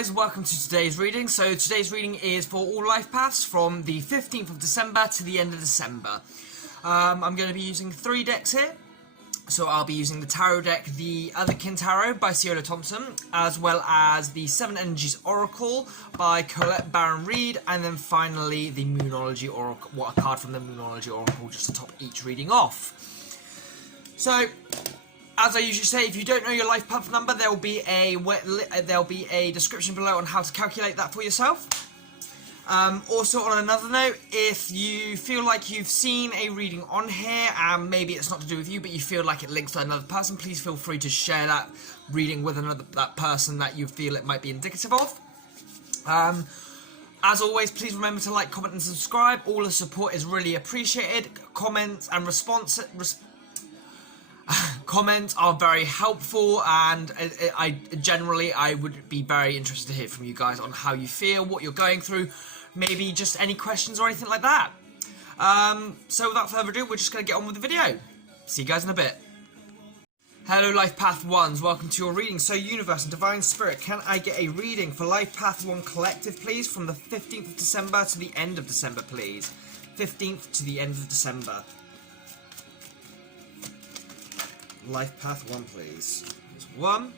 guys, welcome to today's reading. So today's reading is for all life paths from the 15th of December to the end of December. I'm going to be using 3 decks here. So I'll be using the tarot deck, the Otherkin Tarot by Ciola Thompson, as well as the 7 Energies Oracle by Colette Baron Reed, and then finally the Numerology Oracle, a card from the Numerology Oracle just to top each reading off. So, as I usually say, if you don't know your life path number, there'll be a description below on how to calculate that for yourself. Also, on another note, if you feel like you've seen a reading on here, and maybe it's not to do with you, but you feel like it links to another person, please feel free to share that reading with that person that you feel it might be indicative of. As always, please remember to like, comment, and subscribe. All the support is really appreciated. Comments and comments are very helpful, and I would be very interested to hear from you guys on how you feel, what you're going through, maybe just any questions or anything like that. So without further ado, we're just going to get on with the video. See you guys in a bit. Hello Life Path 1s, welcome to your reading. So Universe and Divine Spirit, can I get a reading for Life Path 1 Collective, please, from the 15th of December to the end of December, please. 15th to the end of December. Life Path 1, please. There's 1.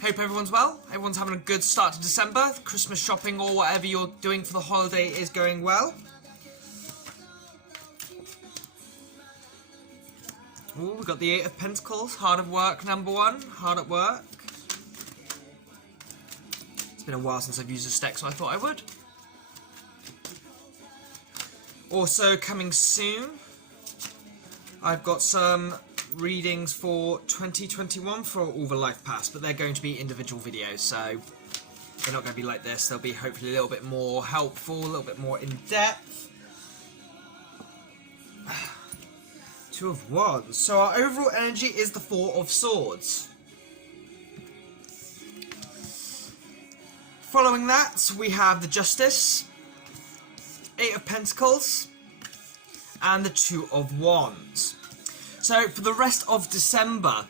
Hope everyone's well. Everyone's having a good start to December. Christmas shopping or whatever you're doing for the holiday is going well. Ooh, we've got the 8 of Pentacles. Hard at work, number 1. Hard at work. It's been a while since I've used this deck, so I thought I would. Also coming soon, I've got some readings for 2021 for all the life paths, but they're going to be individual videos, so they're not going to be like this. They'll be hopefully a little bit more helpful, a little bit more in depth. 2 of Wands. So our overall energy is the 4 of Swords. Following that, we have the Justice, 8 of Pentacles, and the 2 of Wands. So for the rest of December,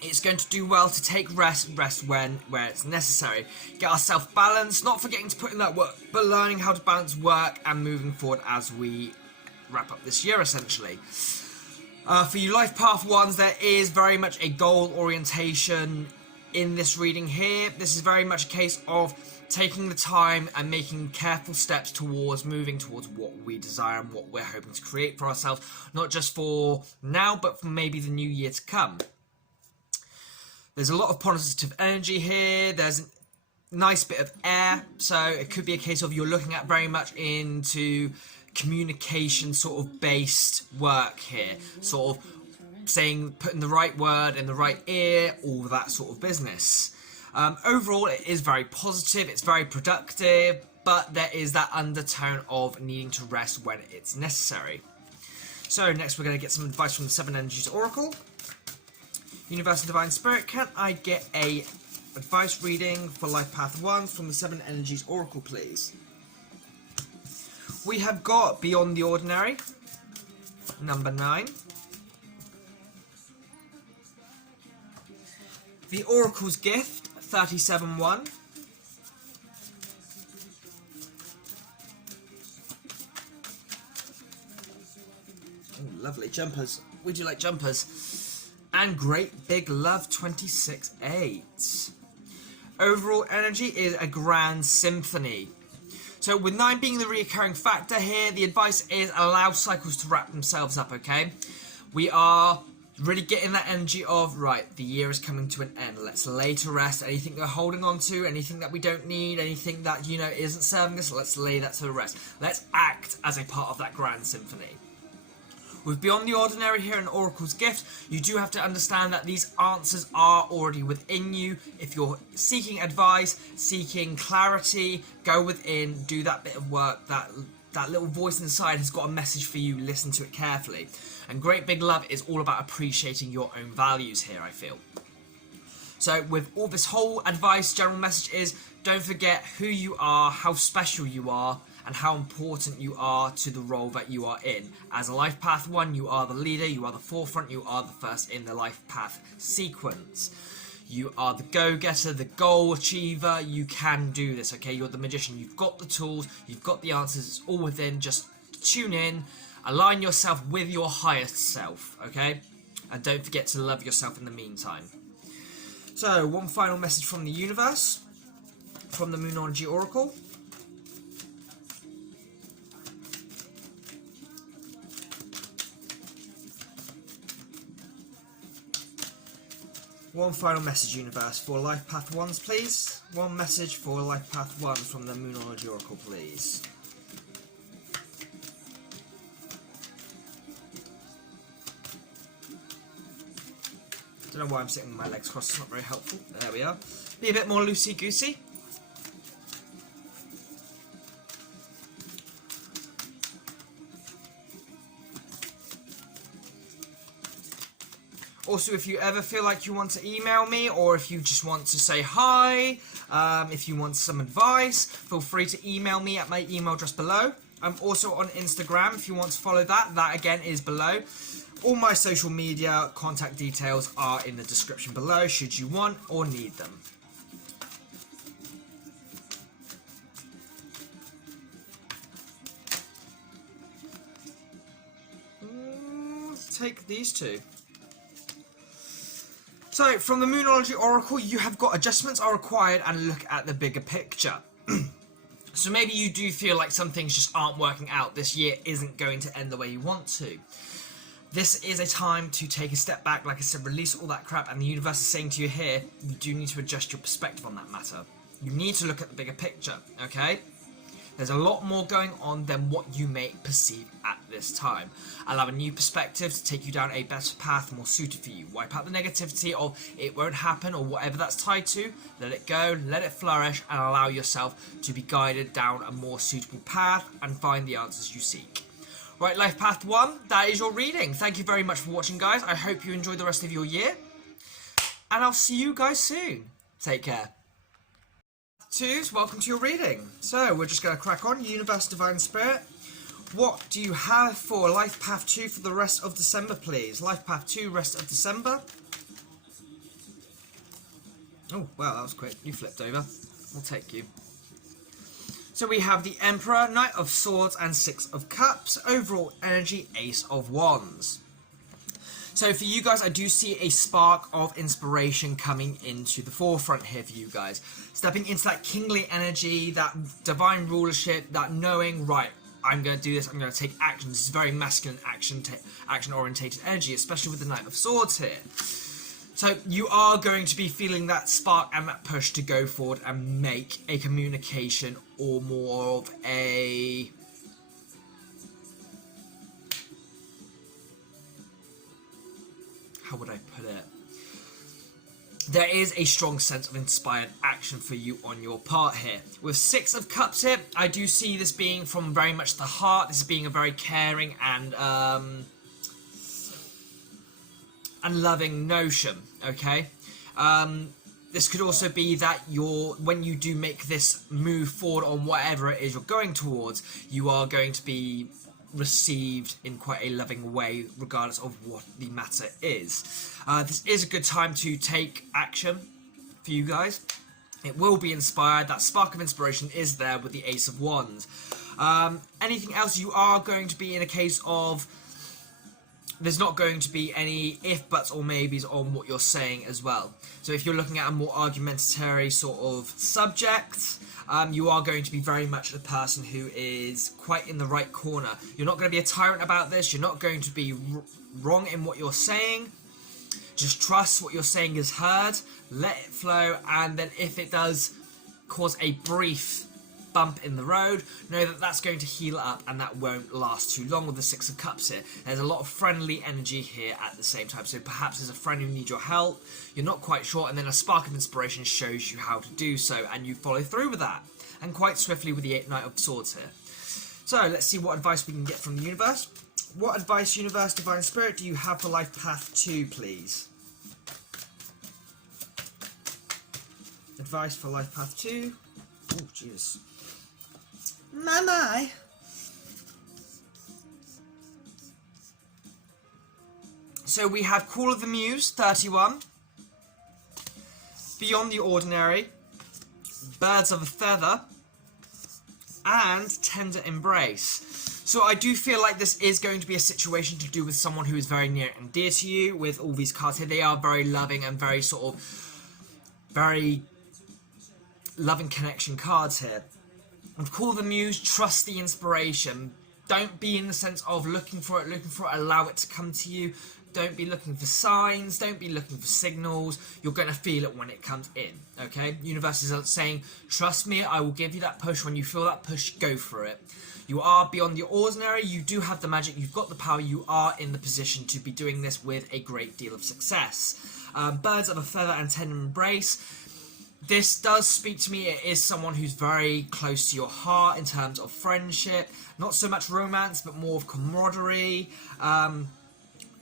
it's going to do well to take rest where it's necessary. Get ourselves balanced, not forgetting to put in that work, but learning how to balance work and moving forward as we wrap up this year, essentially. For you Life Path 1s, there is very much a goal orientation in this reading here. This is very much a case of taking the time and making careful steps towards moving towards what we desire and what we're hoping to create for ourselves, not just for now, but for maybe the new year to come. There's a lot of positive energy here. There's a nice bit of air, so it could be a case of you're looking at very much into communication sort of based work here, sort of putting the right word in the right ear, all that sort of business. Overall, it is very positive, it's very productive, but there is that undertone of needing to rest when it's necessary. So next we're going to get some advice from the 7 Energies Oracle. Universe and Divine Spirit, can I get a advice reading for Life Path 1 from the 7 Energies Oracle, please? We have got Beyond the Ordinary, number 9. The Oracle's Gift, 37-1. Oh, lovely jumpers. We do like jumpers. And Great Big Love, 26-8. Overall energy is a grand symphony. So with 9 being the reoccurring factor here, the advice is allow cycles to wrap themselves up, okay? We are really getting that energy of, right, the year is coming to an end. Let's lay to rest anything we're holding on to, anything that we don't need, anything that, you know, isn't serving us. Let's lay that to rest. Let's act as a part of that grand symphony. With Beyond the Ordinary here in Oracle's Gift, you do have to understand that these answers are already within you. If you're seeking advice, seeking clarity, go within, do that bit of work. That little voice inside has got a message for you. Listen to it carefully. And Great Big Love is all about appreciating your own values here, I feel. So with all this whole advice, general message is, don't forget who you are, how special you are, and how important you are to the role that you are in. As a life path 1, you are the leader, you are the forefront, you are the first in the life path sequence. You are the go-getter, the goal achiever. You can do this, okay? You're the magician. You've got the tools, you've got the answers, it's all within. Just tune in, align yourself with your highest self, okay? And don't forget to love yourself in the meantime. So, one final message from the universe, from the Numerology Oracle. One final message, universe, for Life Path 1s, please. One message for Life Path 1 from the Numerology Oracle, please. Don't know why I'm sitting with my legs crossed, it's not very helpful. There we are. Be a bit more loosey-goosey. Also, if you ever feel like you want to email me, or if you just want to say hi, if you want some advice, feel free to email me at my email address below. I'm also on Instagram if you want to follow that. That again is below. All my social media contact details are in the description below should you want or need them. Let's take these two. So, from the Numerology Oracle, you have got adjustments are required and look at the bigger picture. So maybe you do feel like some things just aren't working out. This year isn't going to end the way you want to. This is a time to take a step back, like I said, release all that crap, and the universe is saying to you here, you do need to adjust your perspective on that matter. You need to look at the bigger picture, okay? There's a lot more going on than what you may perceive at this time. Allow a new perspective to take you down a better path, more suited for you. Wipe out the negativity of it won't happen or whatever that's tied to. Let it go, let it flourish, and allow yourself to be guided down a more suitable path and find the answers you seek. Right, Life Path 1, that is your reading. Thank you very much for watching, guys. I hope you enjoy the rest of your year. And I'll see you guys soon. Take care. Twos, welcome to your reading. So, we're just going to crack on. Universe, Divine Spirit. What do you have for Life Path 2 for the rest of December, please? Life Path 2, rest of December. Oh, wow, that was quick. You flipped over. We'll take you. So we have the Emperor, Knight of Swords, and Six of Cups. Overall energy, Ace of Wands. So for you guys, I do see a spark of inspiration coming into the forefront here for you guys. Stepping into that kingly energy, that divine rulership, that knowing, right, I'm going to do this, I'm going to take action. This is very masculine action-orientated energy, especially with the Knight of Swords here. So you are going to be feeling that spark and that push to go forward and make a communication or more of a... how would I put it? There is a strong sense of inspired action for you on your part here. With Six of Cups here, I do see this being from very much the heart. This being a very caring and loving notion, okay? This could also be that when you do make this move forward on whatever it is you're going towards, you are going to be received in quite a loving way regardless of what the matter is. This is a good time to take action for you guys. It will be inspired. That spark of inspiration is there with the Ace of Wands. Anything else, you are going to be in a case of there's not going to be any if, buts or maybes on what you're saying as well. So if you're looking at a more argumentatory sort of subject, you are going to be very much a person who is quite in the right corner. You're not going to be a tyrant about this. You're not going to be wrong in what you're saying. Just trust what you're saying is heard. Let it flow. And then if it does cause a brief bump in the road, know that that's going to heal up and that won't last too long with the Six of Cups here. There's a lot of friendly energy here at the same time, so perhaps there's a friend who needs your help, you're not quite sure, and then a spark of inspiration shows you how to do so, and you follow through with that, and quite swiftly with the Knight of Swords here. So let's see what advice we can get from the universe. What advice, Universe, Divine Spirit, do you have for Life Path 2, please? Advice for Life Path 2. Oh, Jesus. My. So we have Call of the Muse, 31. Beyond the Ordinary. Birds of a Feather. And Tender Embrace. So I do feel like this is going to be a situation to do with someone who is very near and dear to you. With all these cards here, they are very loving and very sort of very loving connection cards here. And Call the Muse, trust the inspiration. Don't be in the sense of looking for it, allow it to come to you. Don't be looking for signs, don't be looking for signals. You're going to feel it when it comes in, okay? Universe is saying, trust me, I will give you that push. When you feel that push, go for it. You are beyond the ordinary, you do have the magic, you've got the power, you are in the position to be doing this with a great deal of success. Birds of a Feather and Tender Embrace. This does speak to me. It is someone who's very close to your heart in terms of friendship. Not so much romance, but more of camaraderie.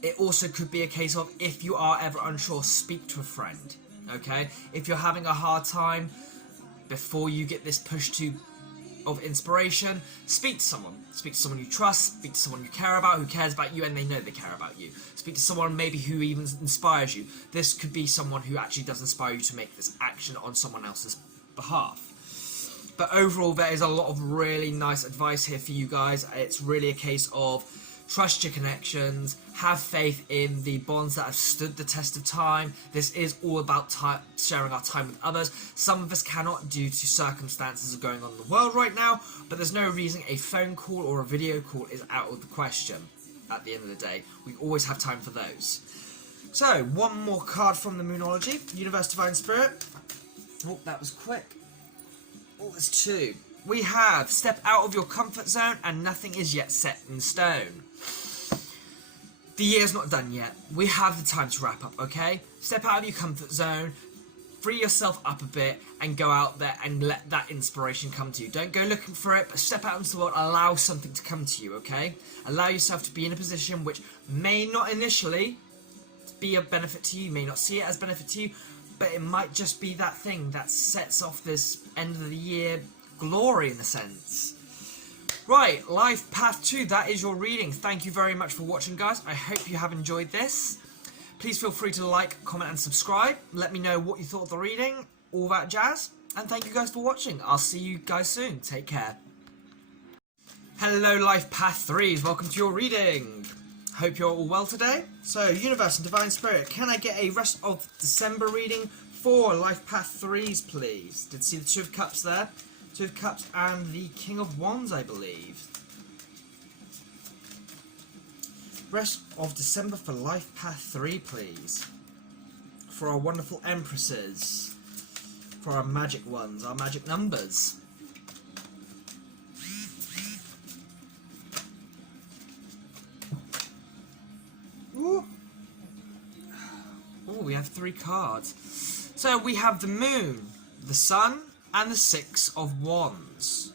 It also could be a case of, if you are ever unsure, speak to a friend, okay? If you're having a hard time, before you get this push of inspiration, speak to someone. Speak to someone you trust, speak to someone you care about, who cares about you, and they know they care about you. Speak to someone maybe who even inspires you. This could be someone who actually does inspire you to make this action on someone else's behalf. But overall, there is a lot of really nice advice here for you guys. It's really a case of trust your connections, have faith in the bonds that have stood the test of time. This is all about sharing our time with others. Some of us cannot due to circumstances going on in the world right now, but there's no reason a phone call or a video call is out of the question at the end of the day. We always have time for those. So, one more card from the Moonology, Universe Divine Spirit. Oh, that was quick. Oh, there's two. We have step out of your comfort zone and nothing is yet set in stone. The year's not done yet. We have the time to wrap up, okay? Step out of your comfort zone, free yourself up a bit, and go out there and let that inspiration come to you. Don't go looking for it, but step out into the world, allow something to come to you, okay? Allow yourself to be in a position which may not initially be of benefit to you, may not see it as benefit to you, but it might just be that thing that sets off this end of the year glory in a sense. Right, Life Path 2, that is your reading. Thank you very much for watching, guys. I hope you have enjoyed this. Please feel free to like, comment and subscribe. Let me know what you thought of the reading, all that jazz. And thank you guys for watching. I'll see you guys soon. Take care. Hello, Life Path 3s. Welcome to your reading. Hope you're all well today. So, Universe and Divine Spirit, can I get a rest of December reading for Life Path 3s, please? Did see the Two of Cups there? Two of Cups and the King of Wands, I believe. Rest of December for Life Path 3, please. For our wonderful Empresses. For our magic ones, our magic numbers. Ooh. Ooh, we have 3 cards. So we have the Moon, the Sun, and the Six of Wands.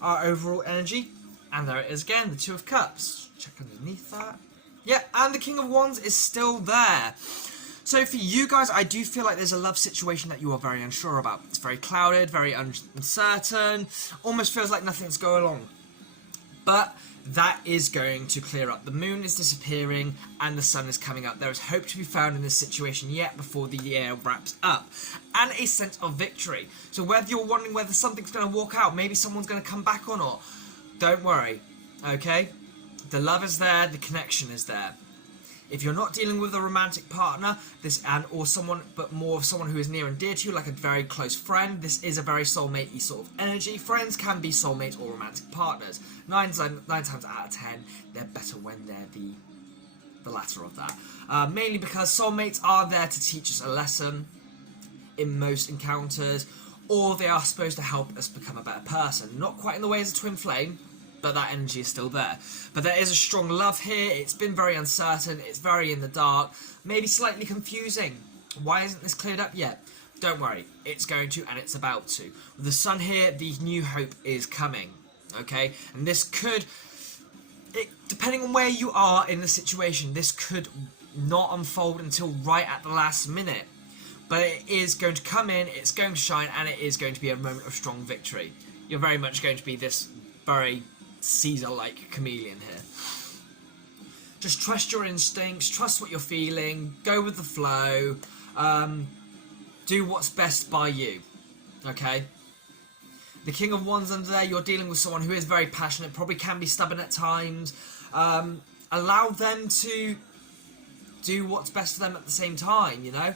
Our overall energy, and there it is again, the Two of Cups. Check underneath that. Yeah, and the King of Wands is still there. So for you guys, I do feel like there's a love situation that you are very unsure about. It's very clouded, very uncertain, almost feels like nothing's going along. But that is going to clear up. The Moon is disappearing and the Sun is coming up. There is hope to be found in this situation yet before the year wraps up. And a sense of victory. So whether you're wondering whether something's going to walk out, maybe someone's going to come back or not, don't worry, okay? The love is there, the connection is there. If you're not dealing with a romantic partner, or someone, but more of someone who is near and dear to you, like a very close friend, this is a very soulmate-y sort of energy. Friends can be soulmates or romantic partners. Nine times out of 10, they're better when they're the latter of that. Mainly because soulmates are there to teach us a lesson in most encounters, or they are supposed to help us become a better person. Not quite in the way as a twin flame, but that energy is still there. But there is a strong love here. It's been very uncertain. It's very in the dark. Maybe slightly confusing. Why isn't this cleared up yet? Don't worry. It's going to, and it's about to. With the Sun here, the new hope is coming. Okay? And this could, depending on where you are in the situation, this could not unfold until right at the last minute. But it is going to come in, it's going to shine, and it is going to be a moment of strong victory. You're very much going to be this very Caesar-like chameleon here. Just trust your instincts, trust what you're feeling, go with the flow, do what's best by you, okay? The King of Wands under there, you're dealing with someone who is very passionate, probably can be stubborn at times. Allow them to do what's best for them at the same time, you know?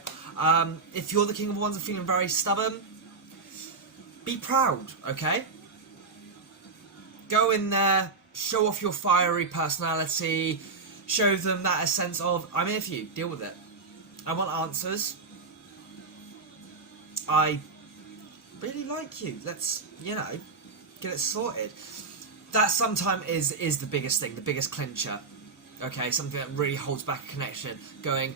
If you're the King of Wands and feeling very stubborn, be proud, okay? Go in there, show off your fiery personality, show them that a sense of, I'm here for you, deal with it. I want answers. I really like you. Let's, you know, get it sorted. That sometimes is the biggest thing, the biggest clincher. Okay, something that really holds back a connection. Going,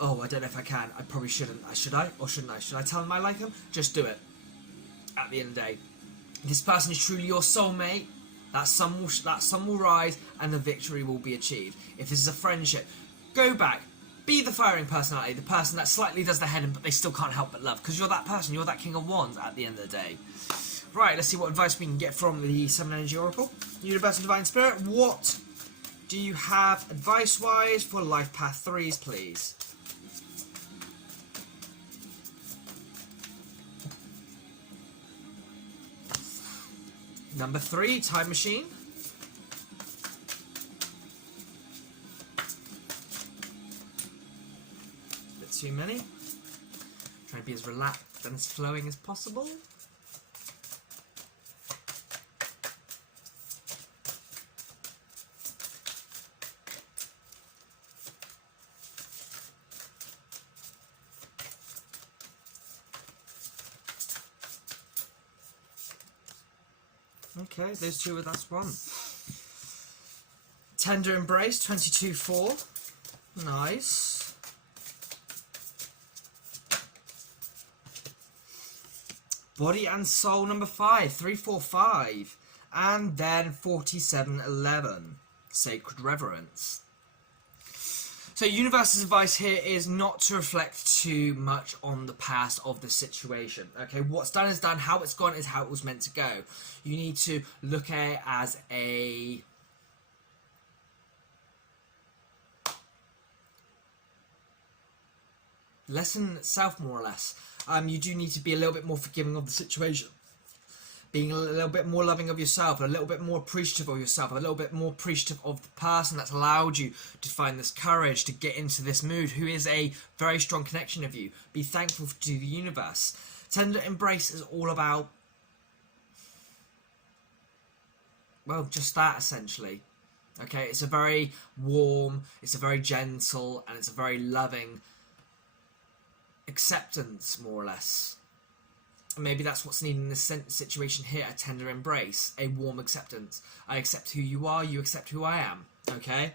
oh, I don't know if I can. I probably shouldn't. Should I? Or shouldn't I? Should I tell them I like them? Just do it. At the end of the day. This person is truly your soulmate. That sun will rise and the victory will be achieved. If this is a friendship, go back. Be the firing personality. The person that slightly does the head but they still can't help but love. Because you're that person. You're that King of Wands at the end of the day. Right, let's see what advice we can get from the 7 Energy Oracle. Universal Divine Spirit, what do you have advice-wise for Life Path 3s, please? Number 3, Time Machine. Bit too many. Trying to be as relaxed and as flowing as possible. Okay, those two, that's one. Tender Embrace, 22-4. Nice. Body and Soul, number 5, 345. And then 4711, Sacred Reverence. So Universe's advice here is not to reflect too much on the past of the situation. Okay, what's done is done, how it's gone is how it was meant to go. You need to look at it as a lesson in itself, more or less. You do need to be a little bit more forgiving of the situation. Being a little bit more loving of yourself, a little bit more appreciative of yourself, a little bit more appreciative of the person that's allowed you to find this courage to get into this mood, who is a very strong connection of you. Be thankful to the universe. Tender Embrace is all about, well, just that, essentially. Okay, it's a very warm, it's a very gentle, and it's a very loving acceptance, more or less. Maybe that's what's needed in this situation here, a tender embrace, a warm acceptance. I accept who you are, you accept who I am, okay?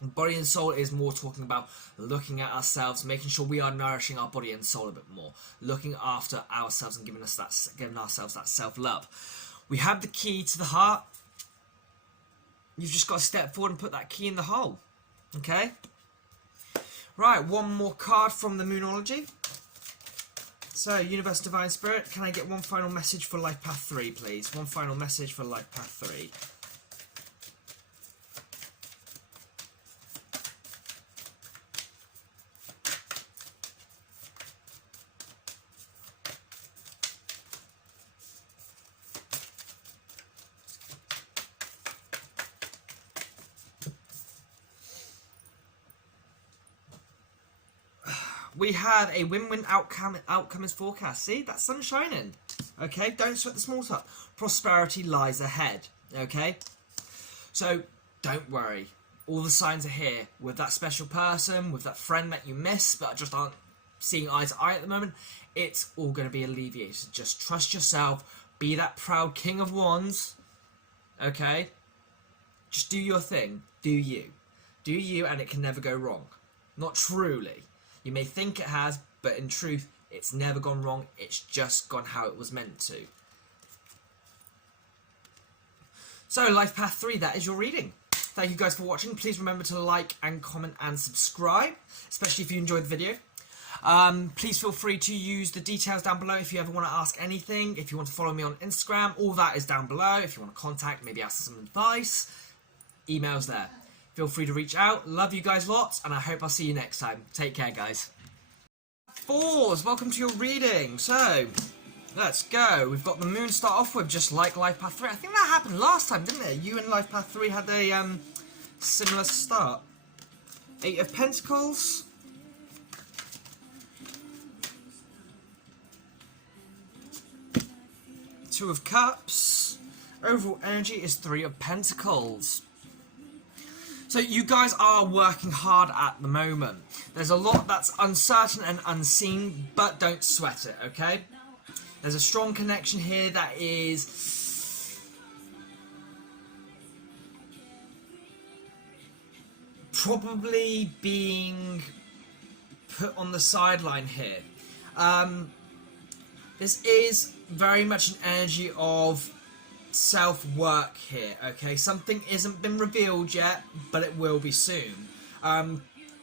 And body and soul is more talking about looking at ourselves, making sure we are nourishing our body and soul a bit more, looking after ourselves and giving ourselves that self-love. We have the key to the heart. You've just got to step forward and put that key in the hole, okay? Right, one more card from the Moonology. So, Universe Divine Spirit, can I get one final message for Life Path 3, please? One final message for Life Path 3. We have a win-win outcome is forecast. See, that sun's shining. Okay, don't sweat the small stuff. Prosperity lies ahead. Okay, so don't worry. All the signs are here. With that special person, with that friend that you miss but just aren't seeing eye to eye at the moment, it's all going to be alleviated. Just trust yourself. Be that proud King of Wands. Okay, just do your thing. Do you. Do you, and it can never go wrong. Not truly. You may think it has, but in truth, it's never gone wrong. It's just gone how it was meant to. So, Life Path 3, that is your reading. Thank you guys for watching. Please remember to like and comment and subscribe, especially if you enjoyed the video. Please feel free to use the details down below if you ever want to ask anything. If you want to follow me on Instagram, all that is down below. If you want to contact, maybe ask some advice, email's there. Feel free to reach out. Love you guys lots, and I hope I'll see you next time. Take care, guys. Fours, welcome to your reading. So, let's go. We've got the moon start off with, just like Life Path 3. I think that happened last time, didn't it? You and Life Path 3 had a similar start. 8 of Pentacles. Two of Cups. Overall energy is 3 of Pentacles. So you guys are working hard at the moment. There's a lot that's uncertain and unseen, but don't sweat it, okay? There's a strong connection here that is probably being put on the sideline here. This is very much an energy of self-work here, okay? Something isn't been revealed yet, but it will be soon.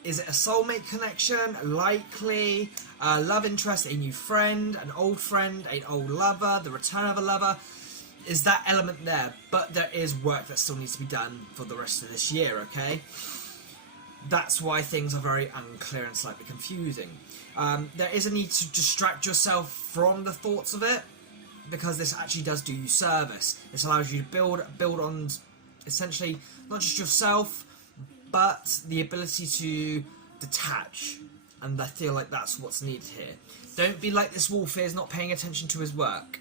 Is it a soulmate connection? Likely. Love interest, a new friend, an old lover, the return of a lover. Is that element there? But there is work that still needs to be done for the rest of this year, okay? That's why things are very unclear and slightly confusing. There is a need to distract yourself from the thoughts of it, because this actually does do you service. This allows you to build on essentially not just yourself, but the ability to detach, and I feel like that's what's needed here. Don't be like this wolf is not paying attention to his work.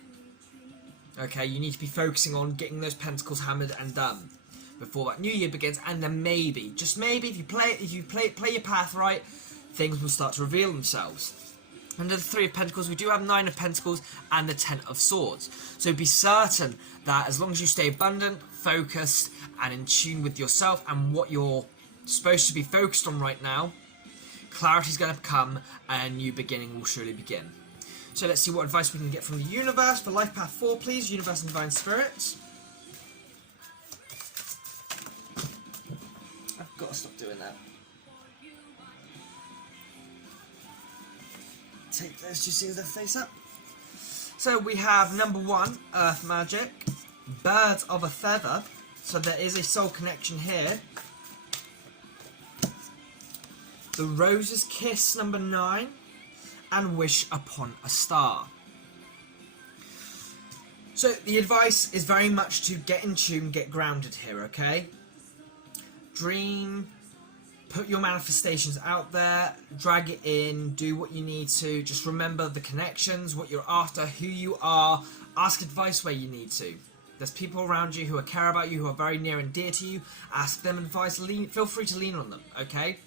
Okay, you need to be focusing on getting those pentacles hammered and done before that new year begins, and then maybe, just maybe, if you play your path right, things will start to reveal themselves. Under the 3 of Pentacles, we do have 9 of Pentacles and the 10 of Swords. So be certain that as long as you stay abundant, focused, and in tune with yourself and what you're supposed to be focused on right now, clarity is going to come and a new beginning will surely begin. So let's see what advice we can get from the universe. For Life Path 4, please, Universe and Divine Spirits. I've got to stop doing that. Take those two seals their face up. So we have number 1, Earth Magic, Birds of a Feather. So there is a soul connection here. The Rose's Kiss, number 9, and Wish Upon a Star. So the advice is very much to get in tune, get grounded here, okay? Dream. Put your manifestations out there, drag it in, do what you need to. Just remember the connections, what you're after, who you are. Ask advice where you need to. There's people around you who care about you, who are very near and dear to you. Ask them advice, feel free to lean on them, okay?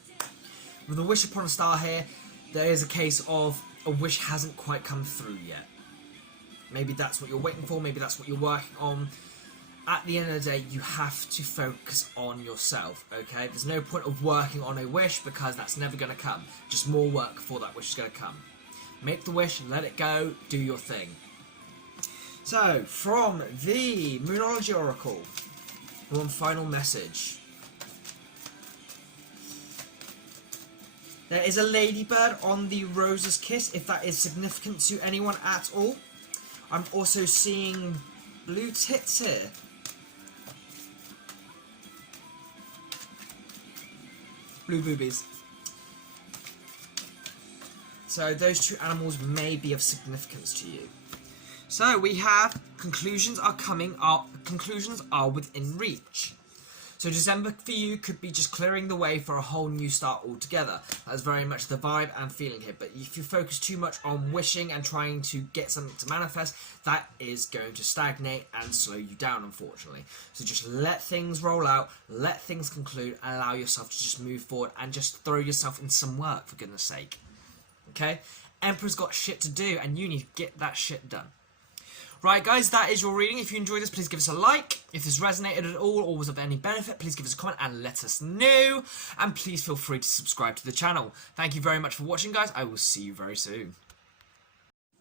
With the Wish Upon a Star here, there is a case of a wish hasn't quite come through yet. Maybe that's what you're waiting for, maybe that's what you're working on. At the end of the day, you have to focus on yourself, okay? There's no point of working on a wish because that's never going to come. Just more work before that wish is going to come. Make the wish, let it go, do your thing. So, from the Numerology Oracle, one final message. There is a ladybird on the Rose's Kiss, if that is significant to anyone at all. I'm also seeing blue tits here. Blue boobies. So those 2 animals may be of significance to you. So we have conclusions are within reach. So December for you could be just clearing the way for a whole new start altogether. That's very much the vibe and feeling here. But if you focus too much on wishing and trying to get something to manifest, that is going to stagnate and slow you down, unfortunately. So just let things roll out, let things conclude, and allow yourself to just move forward and just throw yourself in some work, for goodness sake. Okay? Emperor's got shit to do, and you need to get that shit done. Right, guys, that is your reading. If you enjoyed this, please give us a like. If this resonated at all or was of any benefit, please give us a comment and let us know. And please feel free to subscribe to the channel. Thank you very much for watching, guys. I will see you very soon.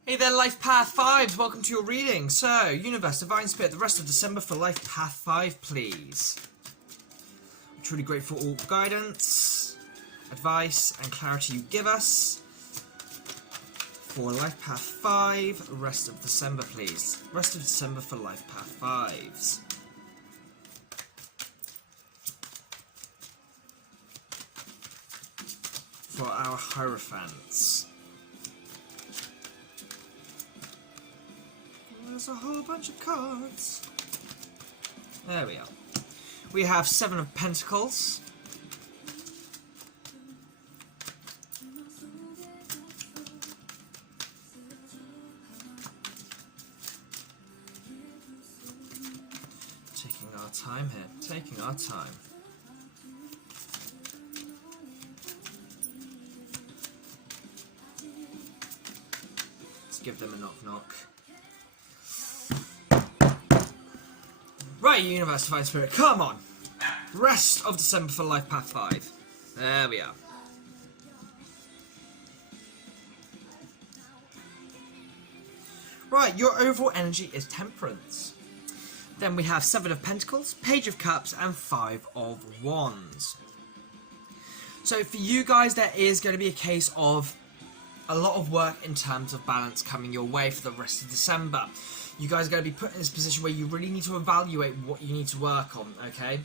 Hey there, Life Path 5s. Welcome to your reading. So, Universe, Divine Spirit, the rest of December for Life Path 5, please. I'm truly grateful for all guidance, advice, and clarity you give us. For Life Path 5, rest of December, please. Rest of December for Life Path 5s. For our Hierophants. There's a whole bunch of cards. There we are. We have 7 of Pentacles. Taking our time here. Taking our time. Let's give them a knock-knock. Right, Universe, Divine Spirit, come on! Rest of December for Life Path 5. There we are. Right, your overall energy is Temperance. Then we have 7 of Pentacles, Page of Cups, and 5 of Wands. So for you guys, there is going to be a case of a lot of work in terms of balance coming your way for the rest of December. You guys are going to be put in this position where you really need to evaluate what you need to work on, okay?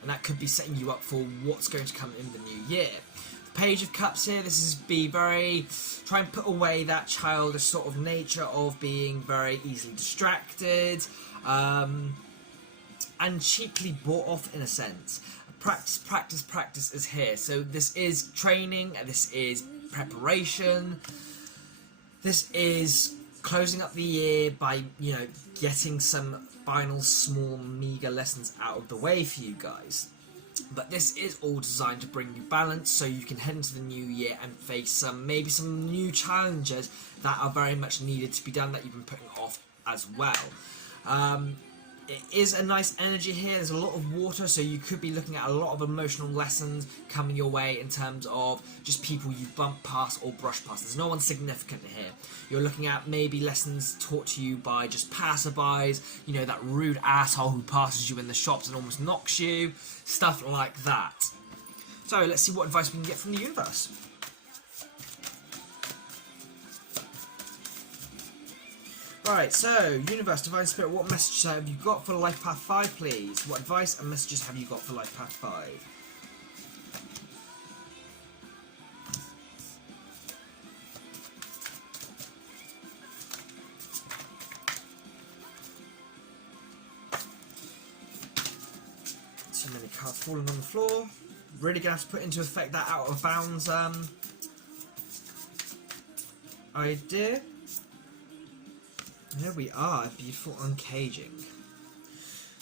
And that could be setting you up for what's going to come in the new year. The Page of Cups here, this is try and put away that childish sort of nature of being very easily distracted, and cheaply bought off in a sense. Practice is here. So this is training, this is preparation, this is closing up the year by, you know, getting some final small meager lessons out of the way for you guys. But this is all designed to bring you balance so you can head into the new year and face maybe some new challenges that are very much needed to be done that you've been putting off as well. It is a nice energy here. There's a lot of water, so you could be looking at a lot of emotional lessons coming your way in terms of just people you bump past or brush past. There's no one significant here. You're looking at maybe lessons taught to you by just passerbys, you know, that rude asshole who passes you in the shops and almost knocks you, stuff like that. So let's see what advice we can get from the universe. Right, so, Universe, Divine Spirit, what messages have you got for Life Path 5, please? What advice and messages have you got for Life Path 5? Too many cards falling on the floor. Really going to have to put into effect that out of bounds idea. There we are, beautiful uncaging.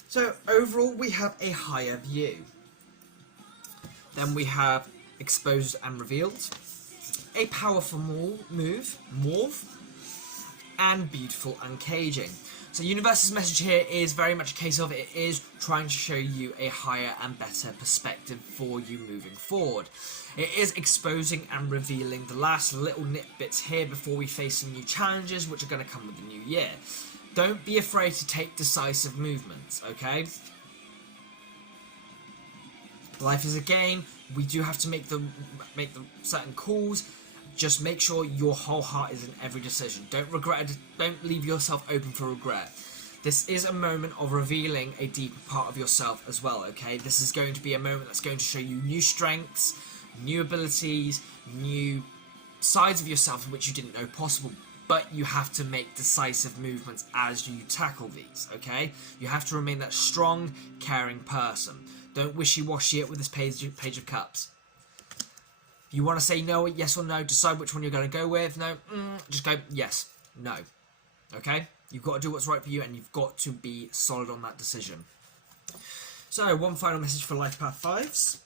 So overall we have a higher view. Then we have exposed and revealed, a powerful morph, and beautiful uncaging. So Universe's message here is very much a case of it is trying to show you a higher and better perspective for you moving forward. It is exposing and revealing the last little nitbits here before we face some new challenges which are going to come with the new year. Don't be afraid to take decisive movements, okay? Life is a game. We do have to make the certain calls. Just make sure your whole heart is in every decision. Don't regret it. Don't leave yourself open for regret. This is a moment of revealing a deeper part of yourself as well, okay? This is going to be a moment that's going to show you new strengths, new abilities, new sides of yourself which you didn't know possible. But you have to make decisive movements as you tackle these, okay? You have to remain that strong, caring person. Don't wishy-washy it with this page of cups. You want to say no, yes or no, decide which one you're going to go with. No, just go yes, no. Okay? You've got to do what's right for you and you've got to be solid on that decision. So, one final message for Life Path 5s.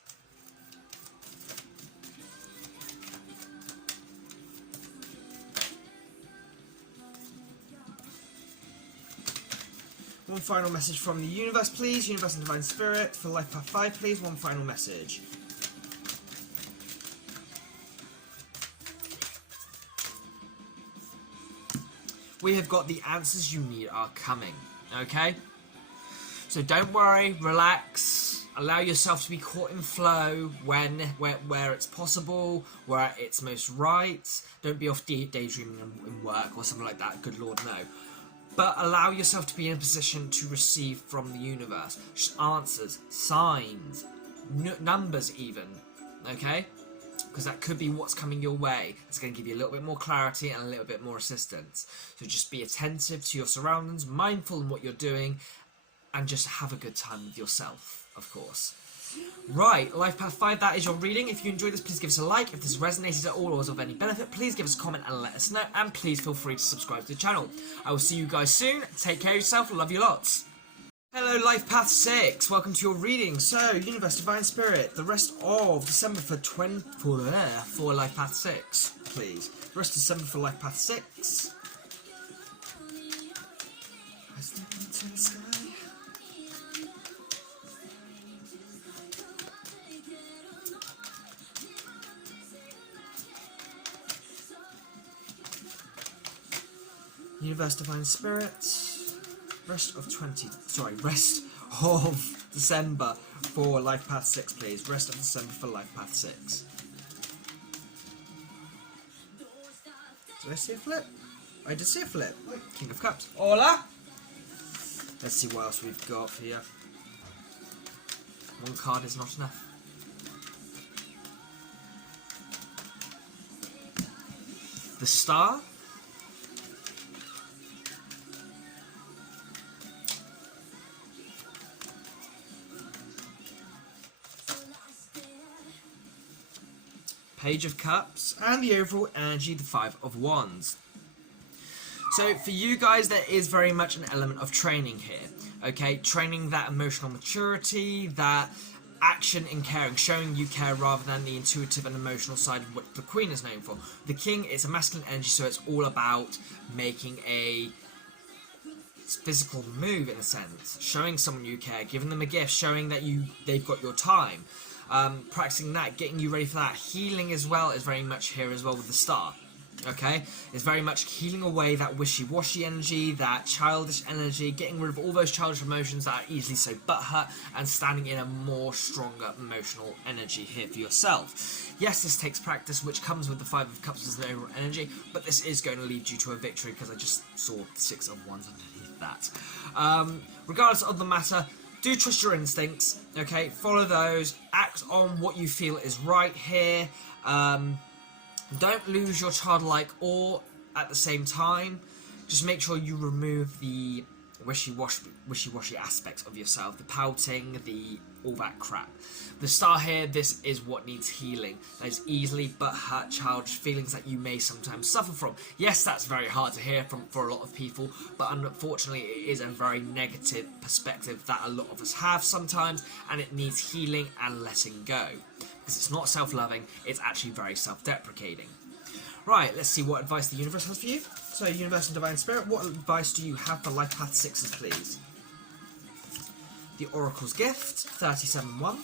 One final message from the universe, please. Universe and Divine Spirit for Life Path 5, please. One final message. We have got the answers you need are coming, okay? So don't worry, relax, Allow yourself to be caught in flow where it's possible, where it's most right. Don't be off daydreaming in work or something like that. Good Lord, no. But allow yourself to be in a position to receive from the universe answers, signs, numbers even, okay? Because that could be what's coming your way. It's going to give you a little bit more clarity and a little bit more assistance. So just be attentive to your surroundings, mindful in what you're doing, and just have a good time with yourself, of course. Right, Life Path 5, that is your reading. If you enjoyed this, please give us a like. If this resonated at all or was of any benefit, please give us a comment and let us know. And please feel free to subscribe to the channel. I will see you guys soon. Take care of yourself. Love you lots. Hello, Life Path 6. Welcome to your reading. So, Universe, Divine Spirit, the rest of December for Life Path 6, please. The rest of December for Life Path 6. I step into the sky. Universe, Divine Spirit, rest of December for Life Path 6, please. Rest of December for Life Path 6. Did I see a flip? I did see a flip. King of Cups. Hola! Let's see what else we've got here. One card is not enough. The Star. Page of Cups, and the overall energy, the Five of Wands. So for you guys, there is very much an element of training here, okay? Training that emotional maturity, that action in caring, showing you care rather than the intuitive and emotional side of what the Queen is known for. The King is a masculine energy, so it's all about making a physical move in a sense, showing someone you care, giving them a gift, showing that they've got your time. Practicing that, getting you ready for that. Healing as well is very much here as well with the Star. Okay? It's very much healing away that wishy-washy energy, that childish energy, getting rid of all those childish emotions that are easily so butthurt, and standing in a more stronger emotional energy here for yourself. Yes, this takes practice, which comes with the Five of Cups as an overall energy, but this is going to lead you to a victory, because I just saw the Six of Wands underneath that. Regardless of the matter, do trust your instincts, okay? Follow those. Act on what you feel is right here. Don't lose your childlike awe at the same time. Just make sure you remove the wishy-washy aspects of yourself, the pouting, all that crap. The Star here, this is what needs healing. Those easily but-hurt childish feelings that you may sometimes suffer from. Yes, that's very hard to hear for a lot of people, but unfortunately it is a very negative perspective that a lot of us have sometimes, and it needs healing and letting go. Because it's not self-loving, it's actually very self-deprecating. Right, let's see what advice the universe has for you. So, Universe and Divine Spirit, what advice do you have for Life Path 6s, please? The Oracle's Gift, 37-1.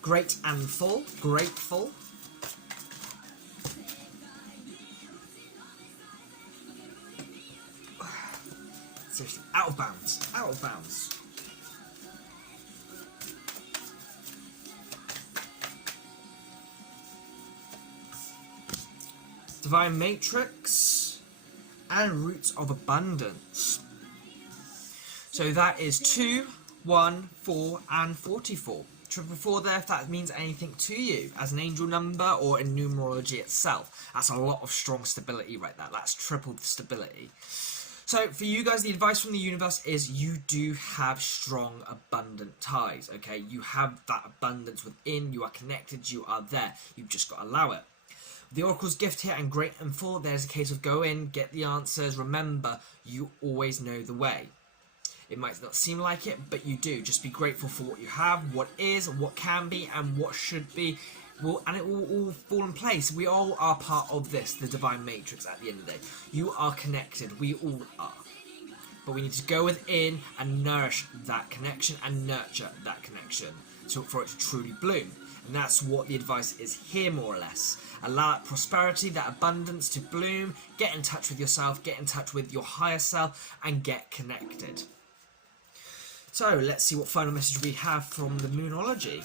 Great and Full, Grateful. Seriously, out of bounds, out of bounds. Divine Matrix and Roots of Abundance. So that is 2, 1, 4 and 44. 444 there, if that means anything to you as an angel number or in numerology itself. That's a lot of strong stability right there. That's triple the stability. So for you guys, the advice from the universe is you do have strong, abundant ties, okay? You have that abundance within, you are connected, you are there. You've just got to allow it. The Oracle's Gift here and Great and Full, there's a case of go in, get the answers. Remember, you always know the way. It might not seem like it, but you do. Just be grateful for what you have, what is, what can be, and what should be. And it will all fall in place. We all are part of this, the Divine Matrix at the end of the day. You are connected. We all are. But we need to go within and nourish that connection and nurture that connection for it to truly bloom. And that's what the advice is here, more or less. Allow that prosperity, that abundance to bloom. Get in touch with yourself, get in touch with your higher self, and get connected. So let's see what final message we have from the Numerology.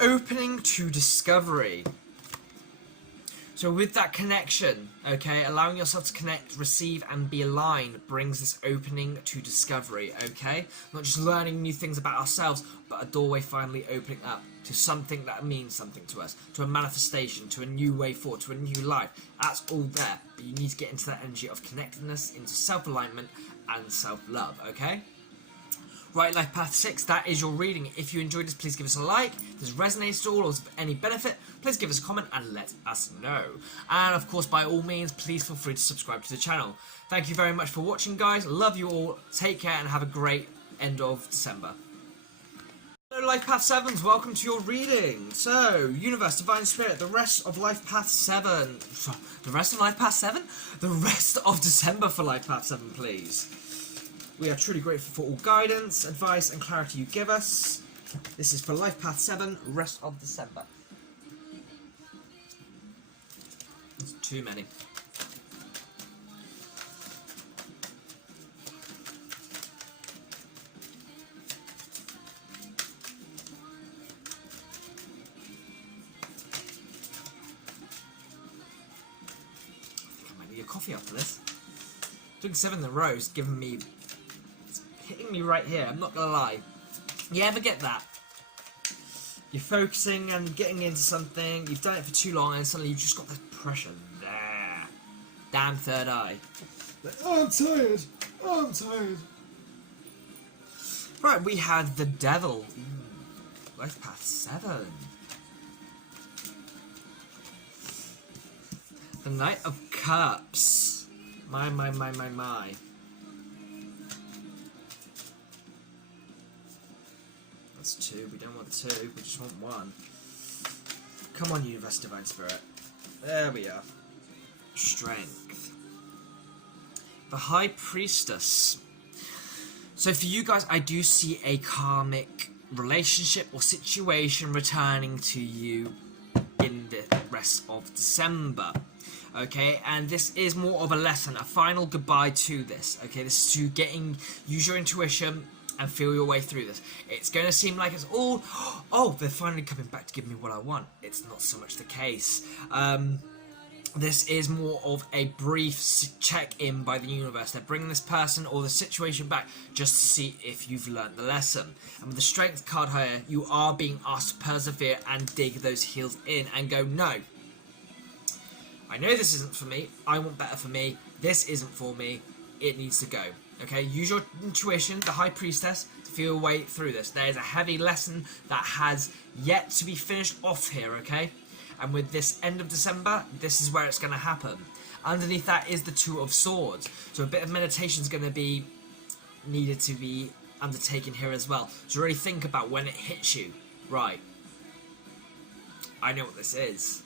Opening to discovery. So with that connection, okay, allowing yourself to connect, receive, and be aligned brings this opening to discovery, okay? Not just learning new things about ourselves, but a doorway finally opening up to something that means something to us, to a manifestation, to a new way forward, to a new life. That's all there, but you need to get into that energy of connectedness, into self-alignment, and self-love, okay? Right, Life Path 6, that is your reading. If you enjoyed this, please give us a like. If this resonates at all or is of any benefit, please give us a comment and let us know. And of course, by all means, please feel free to subscribe to the channel. Thank you very much for watching, guys. Love you all. Take care and have a great end of December. Hello, Life Path 7s. Welcome to your reading. So, Universe, Divine Spirit, the rest of Life Path 7. The rest of Life Path 7? The rest of December for Life Path 7, please. We are truly grateful for all guidance, advice, and clarity you give us. This is for Life Path 7, rest of December. There's too many. I think I might need a coffee after this. Doing 7 in a row is giving me... hitting me right here, I'm not gonna lie. You ever get that? You're focusing and getting into something, you've done it for too long, and suddenly you've just got this pressure there. Damn third eye. Like, oh, I'm tired. Oh, I'm tired. Right, we have the Devil. Life Path 7. The Knight of Cups. My. That's 2, we don't want 2, we just want 1. Come on, Universe, Divine Spirit. There we are. Strength. The High Priestess. So for you guys, I do see a karmic relationship or situation returning to you in the rest of December. Okay, and this is more of a lesson, a final goodbye to this. Okay, this is to use your intuition and feel your way through this. It's going to seem like it's all, oh, they're finally coming back to give me what I want. It's not so much the case. This is more of a brief check-in by the universe. They're bringing this person or the situation back just to see if you've learnt the lesson. And with the Strength card here, you are being asked to persevere and dig those heels in and go, no, I know this isn't for me. I want better for me. This isn't for me. It needs to go. Okay, use your intuition, the High Priestess, to feel your way through this. There is a heavy lesson that has yet to be finished off here, okay? And with this end of December, this is where it's going to happen. Underneath that is the Two of Swords. So a bit of meditation is going to be needed to be undertaken here as well. So really think about when it hits you. Right. I know what this is.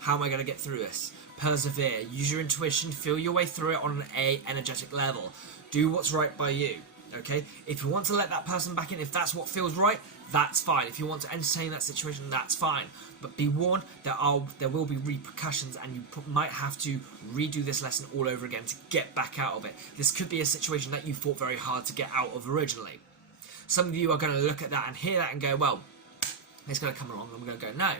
How am I going to get through this? Persevere. Use your intuition. Feel your way through it on an energetic level. Do what's right by you. Okay? If you want to let that person back in, if that's what feels right, that's fine. If you want to entertain that situation, that's fine. But be warned, there will be repercussions, and you might have to redo this lesson all over again to get back out of it. This could be a situation that you fought very hard to get out of originally. Some of you are going to look at that and hear that and go, well, it's going to come along, and we're going to go, no.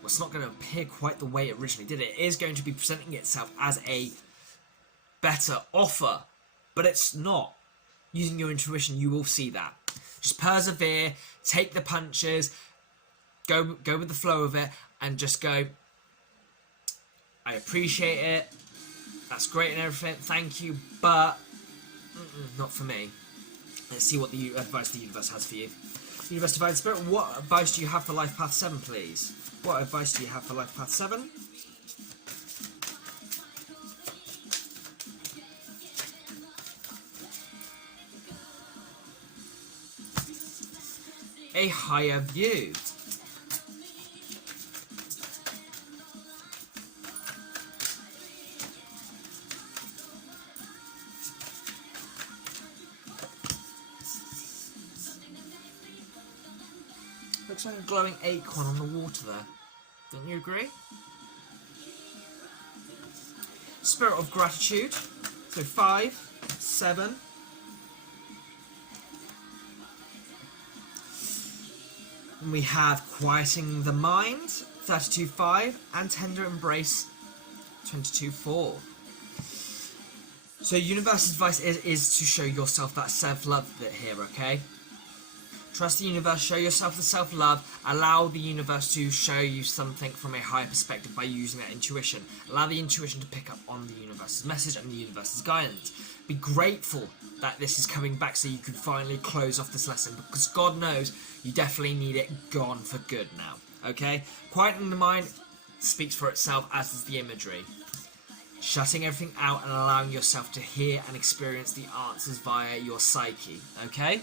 Well, it's not going to appear quite the way it originally did. It is going to be presenting itself as a better offer, but it's not. Using your intuition, you will see that. Just persevere, take the punches, go with the flow of it, and just go, I appreciate it, that's great and everything, thank you, but not for me. Let's see what the advice the universe has for you. Universe Divine Spirit, what advice do you have for Life Path 7, please? What advice do you have for Life Path 7? A higher view. looks like a glowing acorn on the water there. Don't you agree? Spirit of gratitude. So 5, 7. And we have quieting the mind, 32-5, and tender embrace, 22-4. So universe's advice is to show yourself that self-love bit here, okay? Trust the universe, show yourself the self-love, allow the universe to show you something from a higher perspective by using that intuition. Allow the intuition to pick up on the universe's message and the universe's guidance. Be grateful that this is coming back so you can finally close off this lesson, because God knows you definitely need it gone for good now, okay? Quieting the mind speaks for itself, as does the imagery. Shutting everything out and allowing yourself to hear and experience the answers via your psyche, okay?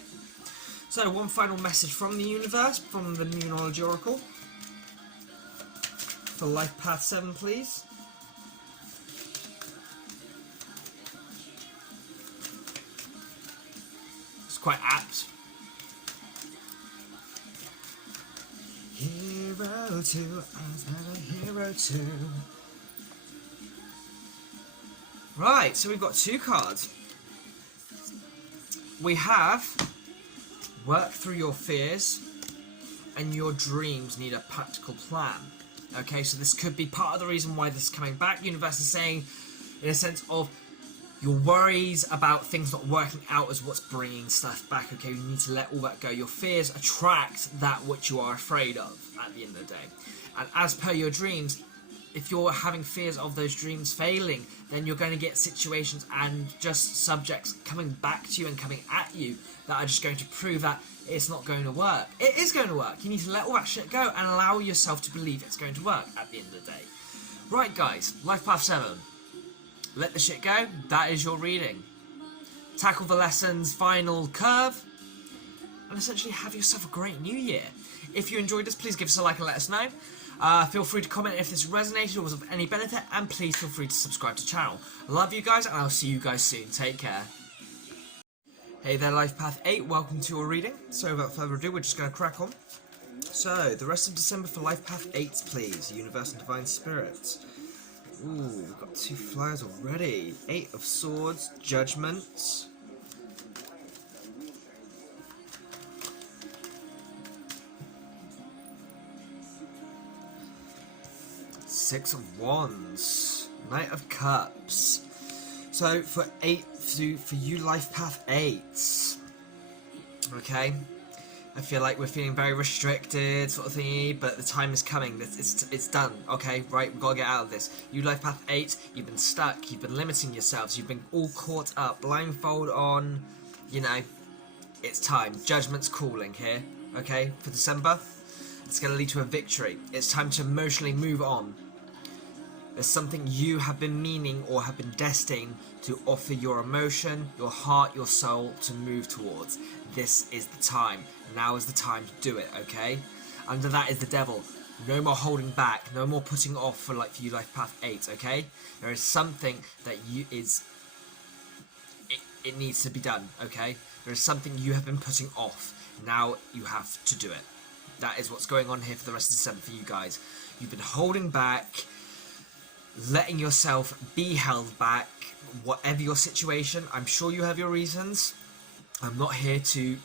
So, one final message from the universe, from the Numerology Oracle. For Life Path 7, please. It's quite apt. Hero 2, I was never hero 2. Right, so we've got 2 cards. We have work through your fears, and your dreams need a practical plan. Okay, so this could be part of the reason why this is coming back. Universe is saying, in a sense of, your worries about things not working out is what's bringing stuff back. Okay, you need to let all that go. Your fears attract that which you are afraid of at the end of the day. And as per your dreams, if you're having fears of those dreams failing, then you're going to get situations and just subjects coming back to you and coming at you that are just going to prove that it's not going to work. It is going to work. You need to let all that shit go and allow yourself to believe it's going to work at the end of the day. Right, guys, Life Path 7. Let the shit go. That is your reading. Tackle the lesson's final curve and essentially have yourself a great new year. If you enjoyed this, please give us a like and let us know. Feel free to comment if this resonated or was of any benefit, and please feel free to subscribe to the channel. I love you guys, and I'll see you guys soon. Take care. Hey there, Life Path 8, welcome to your reading. So without further ado, we're just going to crack on. So, the rest of December for Life Path 8, please. Universe and Divine Spirit. Ooh, we've got 2 flyers already. 8 of Swords, Judgment. Six of Wands, Knight of Cups. So for you Life Path 8, okay, I feel like we're feeling very restricted sort of thingy, but the time is coming. It's done, okay, right, we've got to get out of this. You Life Path 8, you've been stuck, you've been limiting yourselves, you've been all caught up, blindfold on, you know, it's time. Judgment's calling here, okay, for December. It's going to lead to a victory. It's time to emotionally move on. There's something you have been meaning or have been destined to offer your emotion, your heart, your soul to move towards. This is the time. Now is the time to do it, okay? Under that is the devil. No more holding back. No more putting off for you Life Path 8, okay? There is something that it needs to be done, okay? There is something you have been putting off. Now you have to do it. That is what's going on here for the rest of December for you guys. You've been holding back, letting yourself be held back, whatever your situation. I'm sure you have your reasons. I'm not here to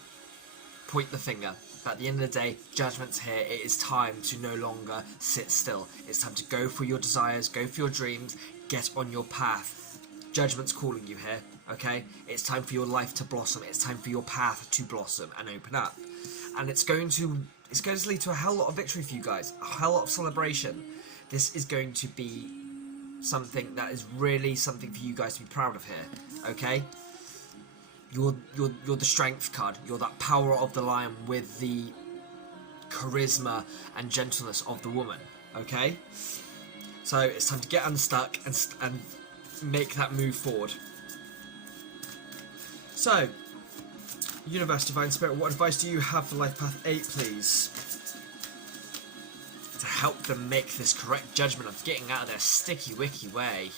point the finger. But at the end of the day, Judgment's here. It is time to no longer sit still. It's time to go for your desires, go for your dreams, get on your path. Judgment's calling you here, okay? It's time for your life to blossom. It's time for your path to blossom and open up. And it's going to lead to a hell lot of victory for you guys. A hell lot of celebration. This is going to be something that is really something for you guys to be proud of here, okay? You're the strength card. You're that power of the lion with the charisma and gentleness of the woman, okay? So it's time to get unstuck and make that move forward. So, Universe, Divine Spirit, what advice do you have for Life Path 8, please? To help them make this correct judgment of getting out of their sticky wicky way.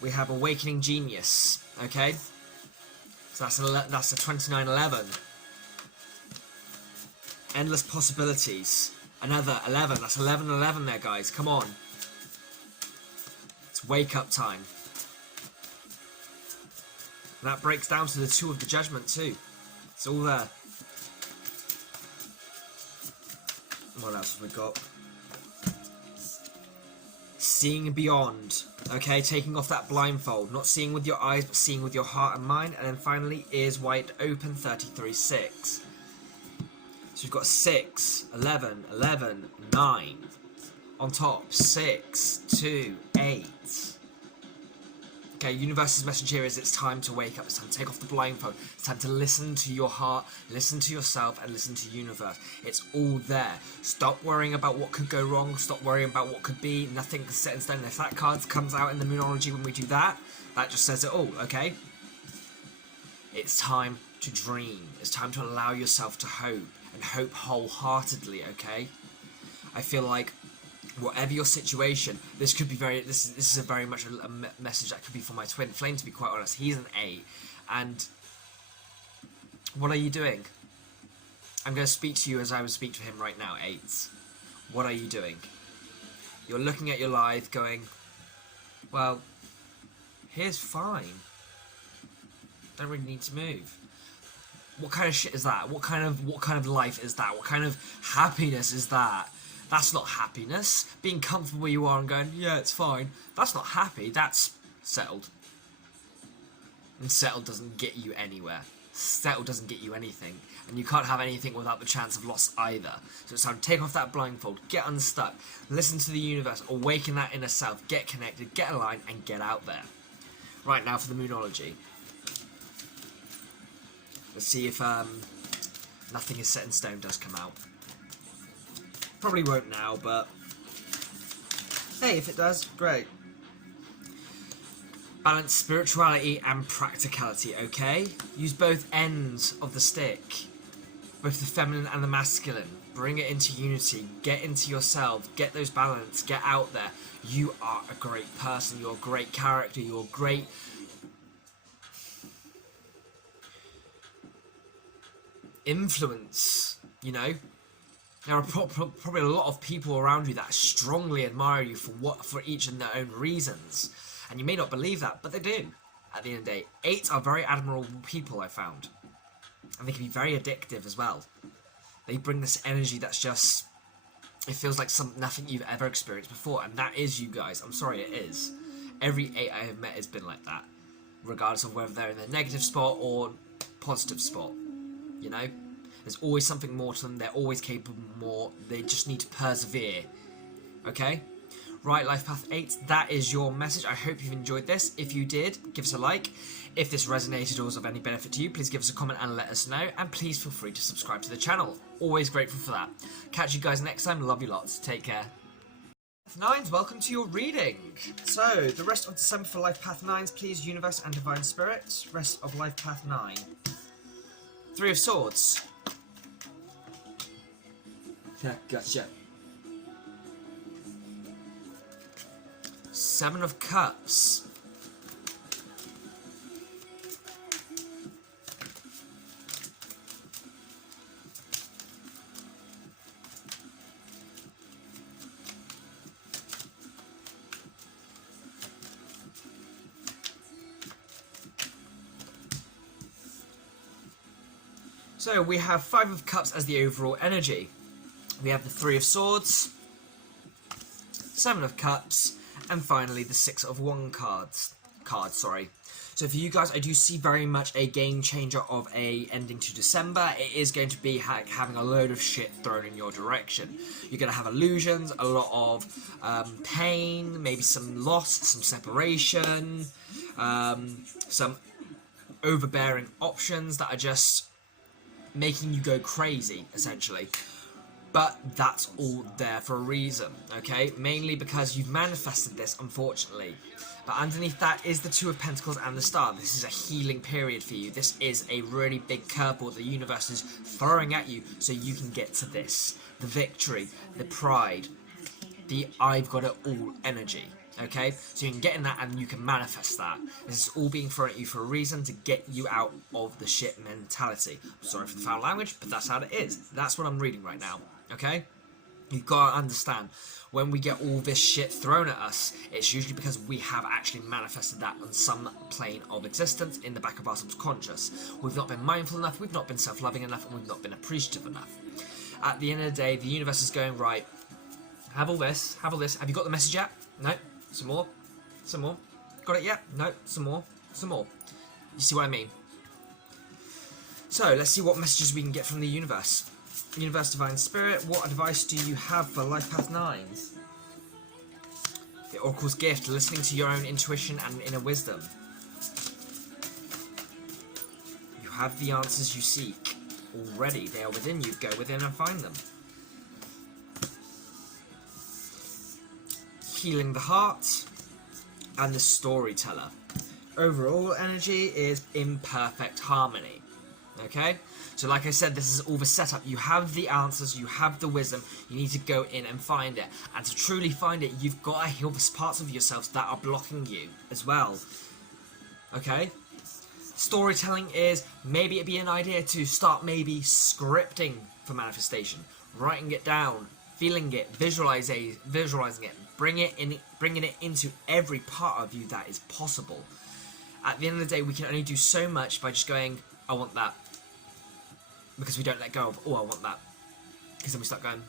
We have Awakening Genius, okay? So that's a 2911. Endless possibilities. Another 11. That's 11 there, guys. Come on. It's wake up time. And that breaks down to the 2 of the Judgment too. It's all there. What else have we got? Seeing beyond. Okay, taking off that blindfold. Not seeing with your eyes, but seeing with your heart and mind. And then finally, ears wide open, 33-6. So you've got 6, 11, 11, 9. On top, 6, 2, 8. Okay, universe's message here is it's time to wake up. It's time to take off the blindfold. It's time to listen to your heart, listen to yourself, and listen to universe. It's all there. Stop worrying about what could go wrong. Stop worrying about what could be. Nothing's set in stone. If that card comes out in the Numerology when we do that, that just says it all, okay? It's time to dream. It's time to allow yourself to hope, and hope wholeheartedly, okay? I feel like whatever your situation, this could be this is a very much a message that could be for my twin flame, to be quite honest. He's an 8, and what are you doing? I'm going to speak to you as I would speak to him right now, 8s. What are you doing? You're looking at your life going, well, here's fine. Don't really need to move. What kind of shit is that? What kind of life is that? What kind of happiness is that? That's not happiness. Being comfortable where you are and going, yeah, it's fine. That's not happy. That's settled. And settled doesn't get you anywhere. Settled doesn't get you anything. And you can't have anything without the chance of loss either. So it's time to take off that blindfold, get unstuck, listen to the universe, awaken that inner self, get connected, get aligned, and get out there. Right, now for the Moonology. Let's see if Nothing is Set in Stone does come out. Probably won't now, but hey, if it does, great. Balance spirituality and practicality, okay? Use both ends of the stick, both the feminine and the masculine. Bring it into unity, get into yourself, get those balance, get out there. You are a great person, you're a great character, you're a great influence, you know? There are probably a lot of people around you that strongly admire you for each in their own reasons. And you may not believe that, but they do. At the end of the day, 8s are very admirable people, I found. And they can be very addictive as well. They bring this energy that's just, it feels like nothing you've ever experienced before. And that is you guys. I'm sorry, it is. Every 8 I have met has been like that. Regardless of whether they're in their negative spot or positive spot. You know? There's always something more to them. They're always capable more. They just need to persevere. Okay? Right, Life Path 8, that is your message. I hope you've enjoyed this. If you did, give us a like. If this resonated or was of any benefit to you, please give us a comment and let us know. And please feel free to subscribe to the channel. Always grateful for that. Catch you guys next time. Love you lots. Take care. Life 9s, welcome to your reading. So, the rest of December for Life Path 9s, please, Universe and Divine Spirit. Rest of Life Path 9. 3 of Swords. Yeah, gotcha. 7 of Cups. So we have 5 of Cups as the overall energy. We have the 3 of Swords, 7 of Cups, and finally the 6 of Wands cards. So for you guys, I do see very much a game changer of a ending to December. It is going to be having a load of shit thrown in your direction. You're going to have illusions, a lot of pain, maybe some loss, some separation, some overbearing options that are just making you go crazy, essentially. But that's all there for a reason, okay? Mainly because you've manifested this, unfortunately. But underneath that is the 2 of Pentacles and the Star. This is a healing period for you. This is a really big curveball the universe is throwing at you so you can get to this. The victory, the pride, the I've got it all energy. Okay, so you can get in that and you can manifest that. This is all being thrown at you for a reason, to get you out of the shit mentality. I'm sorry for the foul language, but that's how it is. That's what I'm reading right now. Okay? You've got to understand, when we get all this shit thrown at us, it's usually because we have actually manifested that on some plane of existence in the back of our subconscious. We've not been mindful enough, we've not been self-loving enough, and we've not been appreciative enough. At the end of the day, the universe is going, right, have all this, have you got the message yet? No? Some more? Some more? Got it yet? No? Some more? Some more? You see what I mean? So, let's see what messages we can get from the universe. Universe, Divine Spirit, what advice do you have for Life Path 9s? The Oracle's gift, listening to your own intuition and inner wisdom. You have the answers you seek already. They are within you. Go within and find them. Healing the heart and the storyteller. Overall energy is in perfect harmony. Okay? So like I said, this is all the setup. You have the answers, you have the wisdom, you need to go in and find it. And to truly find it, you've got to heal the parts of yourselves that are blocking you as well. Okay? Storytelling is, maybe it'd be an idea to start maybe scripting for manifestation. Writing it down, feeling it, visualizing it, bringing it into every part of you that is possible. At the end of the day, we can only do so much by just going, I want that. Because we don't let go of, oh, I want that. Because then we start going,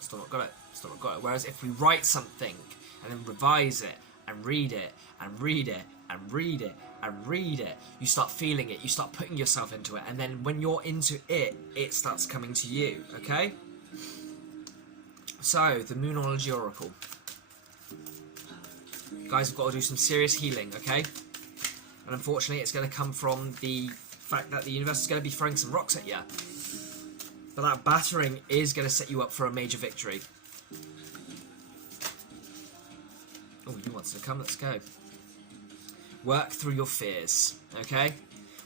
still not got it, still not got it. Whereas if we write something and then revise it and read it and read it and read it and read it, you start feeling it, you start putting yourself into it, and then when you're into it, it starts coming to you, okay? So, the Numerology Oracle. You guys have got to do some serious healing, okay? And unfortunately, it's going to come from the fact that the universe is going to be throwing some rocks at you. But that battering is going to set you up for a major victory. Oh, you want to come? Let's go. Work through your fears, okay?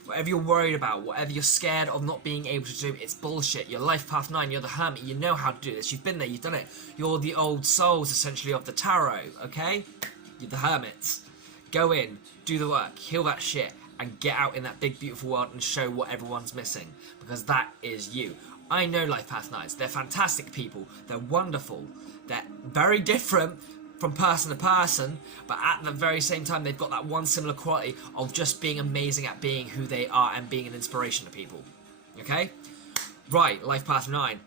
Whatever you're worried about, whatever you're scared of not being able to do, it's bullshit. You're Life Path 9, you're the Hermit, you know how to do this. You've been there, you've done it. You're the old souls, essentially, of the Tarot, okay? You're the Hermits. Go in, do the work, heal that shit, and get out in that big, beautiful world and show what everyone's missing. Because that is you. I know Life Path 9s. They're fantastic people. They're wonderful. They're very different from person to person, but at the very same time, they've got that one similar quality of just being amazing at being who they are and being an inspiration to people. Okay? Right, Life Path 9.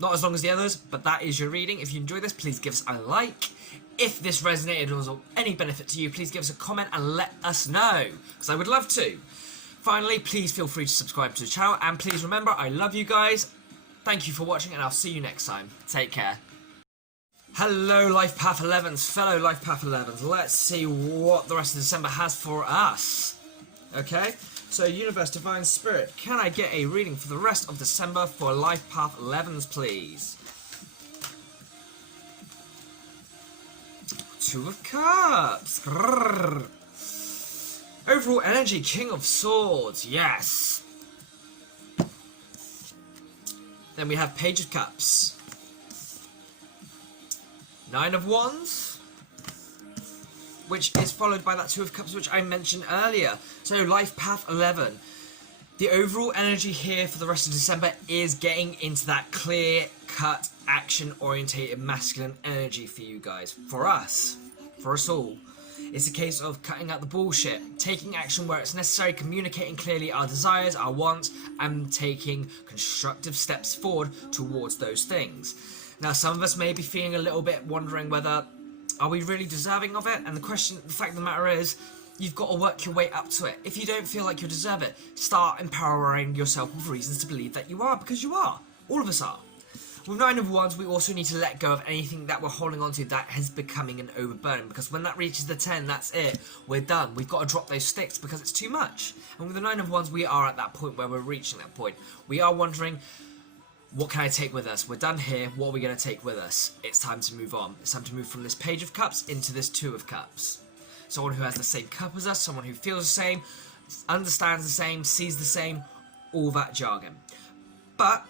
Not as long as the others, but that is your reading. If you enjoyed this, please give us a like. If this resonated or was of any benefit to you, please give us a comment and let us know, because I would love to. Finally, please feel free to subscribe to the channel, and please remember, I love you guys. Thank you for watching, and I'll see you next time. Take care. Hello, Life Path 11s, fellow Life Path 11s. Let's see what the rest of December has for us. Okay, so Universe, Divine Spirit, can I get a reading for the rest of December for Life Path 11s, please? Two of Cups. Grrr. Overall energy, King of Swords. Yes. Then we have Page of Cups. Nine of Wands. Which is followed by that Two of Cups, which I mentioned earlier. So Life Path 11. The overall energy here for the rest of December is getting into that clear-cut, action-orientated, masculine energy for you guys. For us. For us all. It's a case of cutting out the bullshit, taking action where it's necessary, communicating clearly our desires, our wants, and taking constructive steps forward towards those things. Now, some of us may be feeling a little bit wondering whether, are we really deserving of it? And the fact of the matter is, you've got to work your way up to it. If you don't feel like you deserve it, start empowering yourself with reasons to believe that you are, because you are. All of us are. With Nine of Wands, we also need to let go of anything that we're holding on to that is becoming an overburden, because when that reaches the 10, that's it. We're done. We've got to drop those sticks because it's too much. And with the Nine of Wands, we are at that point where we're reaching that point. We are wondering, what can I take with us? We're done here. What are we going to take with us? It's time to move on. It's time to move from this Page of Cups into this Two of Cups. Someone who has the same cup as us, someone who feels the same, understands the same, sees the same, all that jargon. But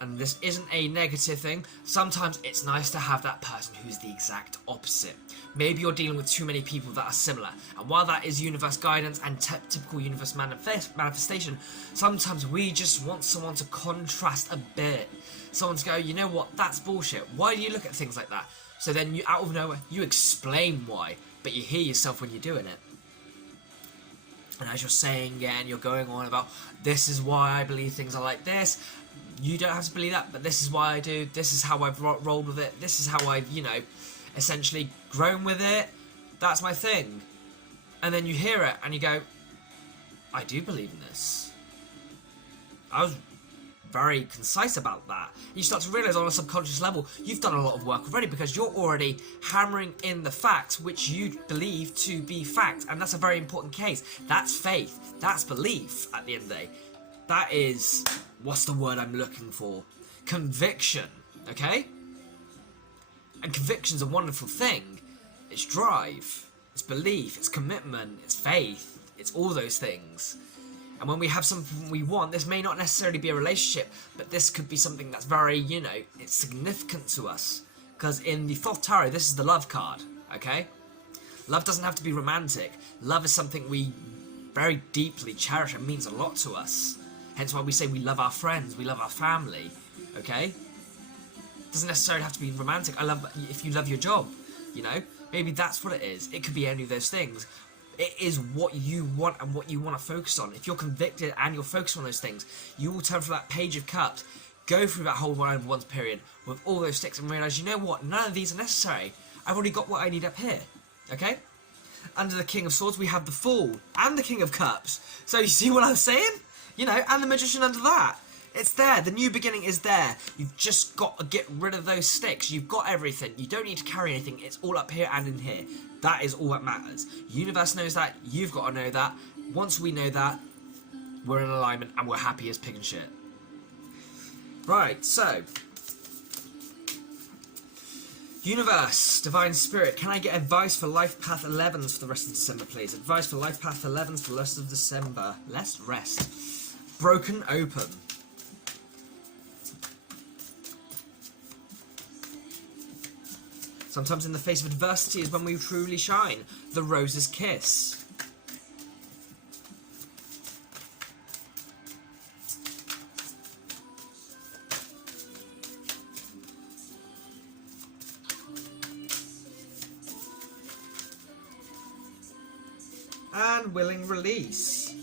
and this isn't a negative thing, sometimes it's nice to have that person who's the exact opposite. Maybe you're dealing with too many people that are similar, and while that is universe guidance and typical universe manifestation, sometimes we just want someone to contrast a bit. Someone to go, you know what, that's bullshit. Why do you look at things like that? So then you, out of nowhere, you explain why, but you hear yourself when you're doing it. And as you're saying again, you're going on about, this is why I believe things are like this. You don't have to believe that, but this is why I do. This is how I've rolled with it. This is how I've, you know, essentially grown with it. That's my thing. And then you hear it and you go, I do believe in this. I was very concise about that. You start to realise on a subconscious level, you've done a lot of work already, because you're already hammering in the facts which you believe to be fact, and that's a very important case. That's faith. That's belief at the end of the day. That is, what's the word I'm looking for? Conviction, okay? And conviction's a wonderful thing. It's drive, it's belief, it's commitment, it's faith, it's all those things. And when we have something we want, this may not necessarily be a relationship, but this could be something that's very, you know, it's significant to us. Because in the 4th Tarot, this is the love card, okay? Love doesn't have to be romantic. Love is something we very deeply cherish and means a lot to us. Hence why we say we love our friends, we love our family, okay? It doesn't necessarily have to be romantic. If you love your job, you know? Maybe that's what it is. It could be any of those things. It is what you want and what you want to focus on. If you're convicted and you're focused on those things, you will turn from that Page of Cups, go through that whole 1/1 period with all those sticks and realise, you know what, none of these are necessary. I've already got what I need up here, okay? Under the King of Swords, we have the Fool and the King of Cups. So you see what I'm saying? You know, and the Magician under that. It's there. The new beginning is there. You've just got to get rid of those sticks. You've got everything. You don't need to carry anything. It's all up here and in here. That is all that matters. Universe knows that. You've got to know that. Once we know that, we're in alignment and we're happy as pig and shit. Right, so. Universe, Divine Spirit, can I get advice for Life Path 11s for the rest of December, please? Advice for Life Path 11s for the rest of December. Let's rest. Broken Open. Sometimes in the face of adversity is when we truly shine. The Rose's Kiss. And Willing Release.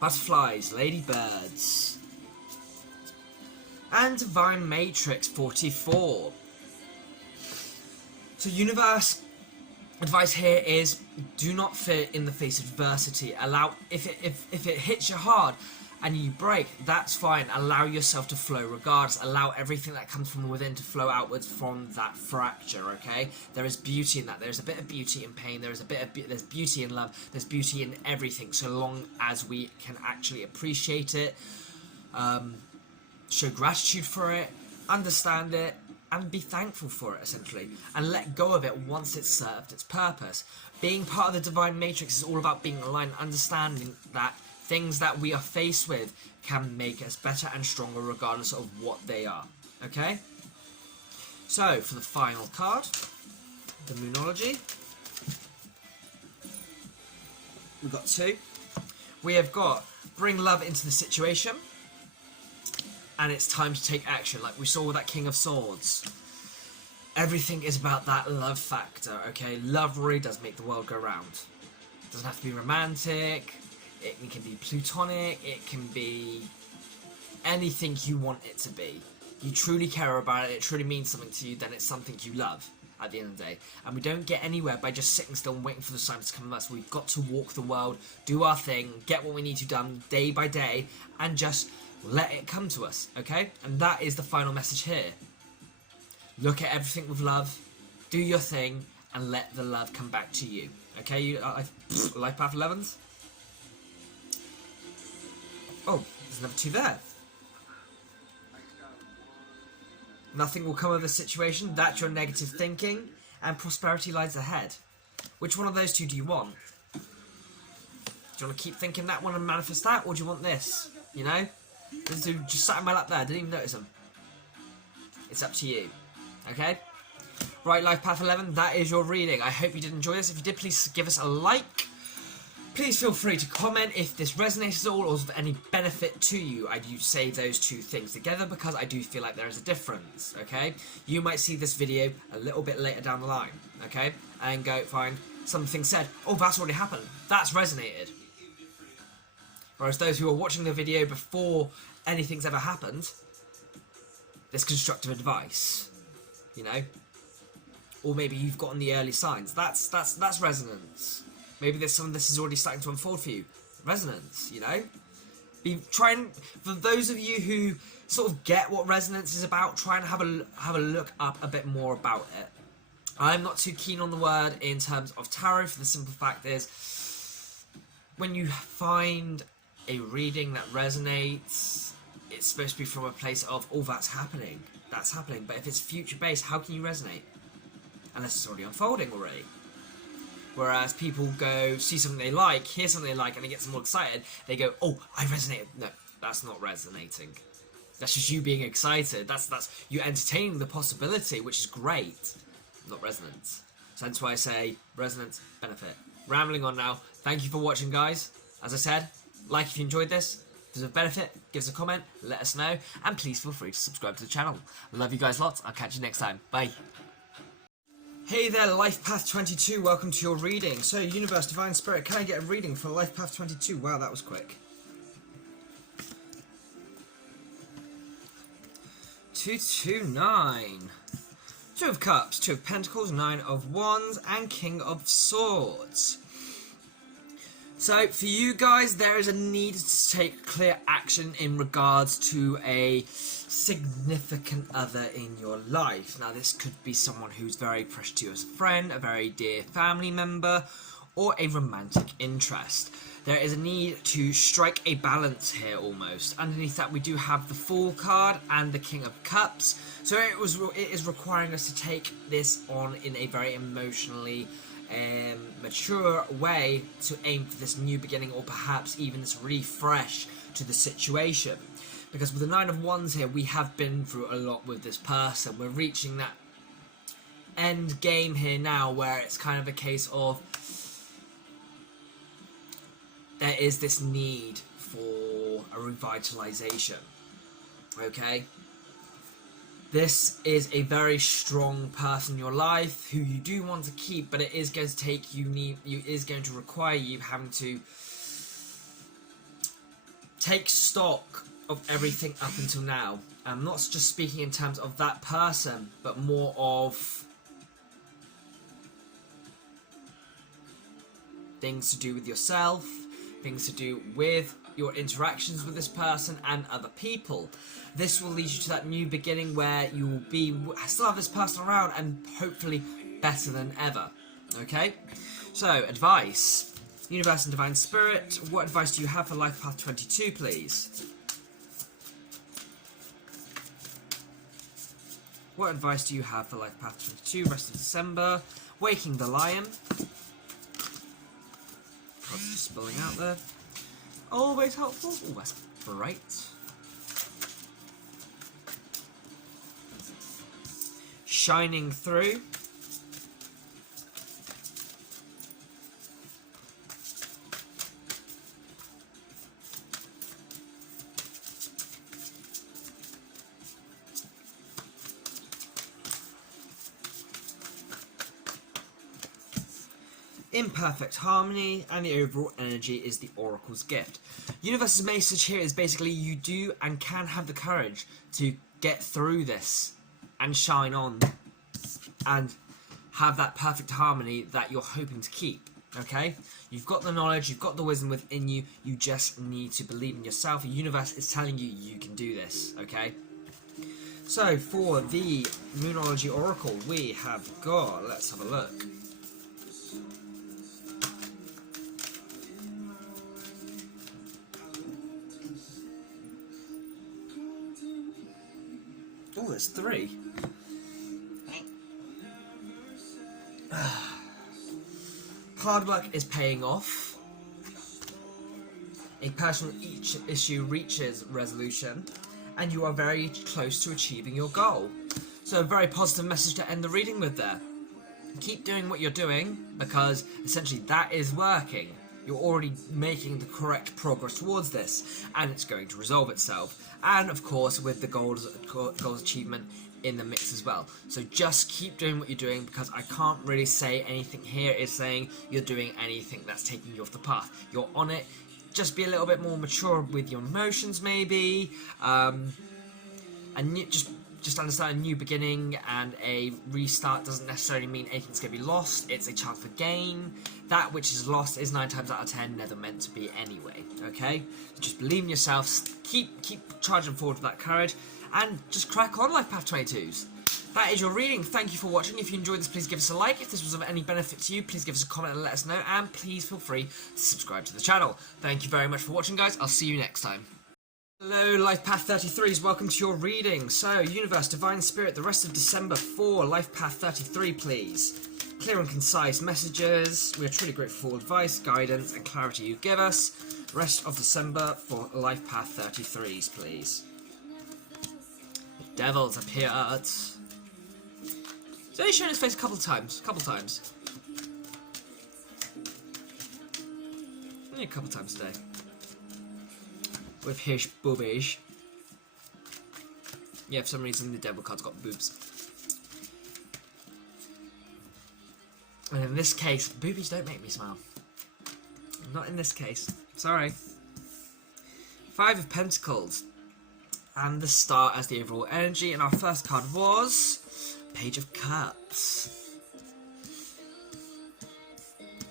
Butterflies, Ladybirds. And Divine Matrix 44. So universe advice here is, do not fear in the face of adversity. Allow, if it hits you hard and you break, that's fine. Allow yourself to flow regardless. Allow everything that comes from within to flow outwards from that fracture, okay? There is beauty in that. There's a bit of beauty in pain. There's there's beauty in love. There's beauty in everything, so long as we can actually appreciate it, show gratitude for it, understand it, and be thankful for it, essentially. And let go of it once it's served its purpose. Being part of the Divine Matrix is all about being aligned, understanding that things that we are faced with can make us better and stronger regardless of what they are. Okay? So, for the final card, the Moonology. We've got 2. We have got Bring Love into the Situation. And it's time to take action, like we saw with that King of Swords. Everything is about that love factor, okay? Love really does make the world go round. It doesn't have to be romantic. It can be platonic, it can be anything you want it to be. You truly care about it, it truly means something to you, then it's something you love at the end of the day. And we don't get anywhere by just sitting still and waiting for the signs to come to us. We've got to walk the world, do our thing, get what we need to done day by day, and just let it come to us, okay? And that is the final message here. Look at everything with love, do your thing, and let the love come back to you. Okay, Life Path 11s? Oh, there's another 2 there. Nothing will come of the situation, that's your negative thinking, and prosperity lies ahead. Which one of those 2 do you want? Do Do you want to keep thinking that one and manifest that, or do you want this? You know? This dude just sat in my lap there, didn't even notice him. It's up to you. Okay? Right, Life Path 11, that is your reading. I hope you did enjoy this. If you did, please give us a like. Please feel free to comment if this resonates at all or is of any benefit to you. I do say those two things together because I do feel like there is a difference, okay? You might see this video a little bit later down the line, okay? And go find something said, oh, that's already happened. That's resonated. Whereas those who are watching the video before anything's ever happened, there's constructive advice, you know? Or maybe you've gotten the early signs. That's resonance. Maybe there's some of this is already starting to unfold for you. Resonance, you know? For those of you who sort of get what resonance is about, try and have a look up a bit more about it. I'm not too keen on the word in terms of tarot, for the simple fact is, when you find a reading that resonates, it's supposed to be from a place of, oh, that's happening. But if it's future-based, how can you resonate? Unless it's already unfolding already. Whereas people go, see something they like, hear something they like, and it gets them all excited, they go, oh, I resonated. No, that's not resonating. That's just you being excited. That's you entertaining the possibility, which is great. Not resonance. So that's why I say resonance, benefit. Rambling on now. Thank you for watching, guys. As I said, like if you enjoyed this. If there's a benefit, give us a comment, let us know, and please feel free to subscribe to the channel. Love you guys lots. I'll catch you next time. Bye. Hey there, Life Path 22, welcome to your reading. So, Universe, Divine Spirit, can I get a reading for Life Path 22? Wow, that was quick. 229. Two of Cups, Two of Pentacles, Nine of Wands, and King of Swords. So, for you guys, there is a need to take clear action in regards to a significant other in your life. Now, this could be someone who's very precious to you as a friend, a very dear family member, or a romantic interest. There is a need to strike a balance here almost. Underneath that, we do have the Fool card and the King of Cups. So it is requiring us to take this on in a very emotionally mature way to aim for this new beginning, or perhaps even this refresh to the situation. Because with the Nine of Wands here, we have been through a lot with this person. We're reaching that end game here now where it's kind of a case of there is this need for a revitalization. Okay? This is a very strong person in your life who you do want to keep, but it is going to take is going to require you having to take stock of everything up until now. I'm not just speaking in terms of that person, but more of things to do with yourself, things to do with your interactions with this person and other people. This will lead you to that new beginning where you will still have this person around and hopefully better than ever. Okay? So, advice. Universe and Divine Spirit, what advice do you have for Life Path 22, please? What advice do you have for Life Path 22, rest of December? Waking the Lion. Cards just spilling out there. Always helpful. Oh, that's bright. Shining Through. Imperfect Harmony, and the overall energy is the Oracle's Gift. Universe's message here is basically you do and can have the courage to get through this and shine on and have that perfect harmony that you're hoping to keep. Okay? You've got the knowledge, you've got the wisdom within you, you just need to believe in yourself. The universe is telling you you can do this. Okay? So for the Numerology Oracle, we have got, let's have a look. Oh, there's three. Hard work is paying off. A personal issue reaches resolution, and you are very close to achieving your goal. So a very positive message to end the reading with there. Keep doing what you're doing, because essentially that is working. You're already making the correct progress towards this, and it's going to resolve itself. And of course, with the goals achievement in the mix as well. So just keep doing what you're doing, because I can't really say anything here is saying you're doing anything that's taking you off the path. You're on it. Just be a little bit more mature with your emotions, maybe, and just understand a new beginning and a restart doesn't necessarily mean anything's going to be lost. It's a chance for gain. That which is lost is 9 times out of 10 never meant to be anyway. Okay, so just believe in yourself. Keep charging forward with that courage, and just crack on, Life Path 22s. That is your reading. Thank you for watching. If you enjoyed this, please give us a like. If this was of any benefit to you, please give us a comment and let us know. And please feel free to subscribe to the channel. Thank you very much for watching, guys. I'll see you next time. Hello, Life Path 33s. Welcome to your reading. So, Universe, Divine Spirit, the rest of December for Life Path 33, please. Clear and concise messages. We are truly grateful for advice, guidance, and clarity you give us. Rest of December for Life Path 33s, please. The Devil's appeared. He's only shown his face a couple times. Only a couple times today. With his boobies. Yeah, for some reason the Devil card's got boobs. And in this case, boobies don't make me smile. Not in this case. Sorry. 5 of Pentacles. And the Star as the overall energy. And our first card was Page of Cups.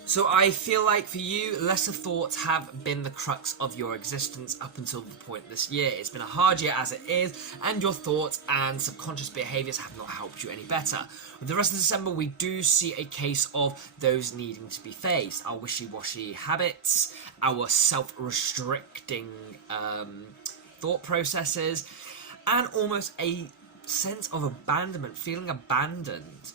So I feel like for you, lesser thoughts have been the crux of your existence up until the point this year. It's been a hard year as it is, and your thoughts and subconscious behaviours have not helped you any better. With the rest of December, we do see a case of those needing to be faced. Our wishy-washy habits, our self-restricting thought processes, and almost a sense of abandonment, feeling abandoned.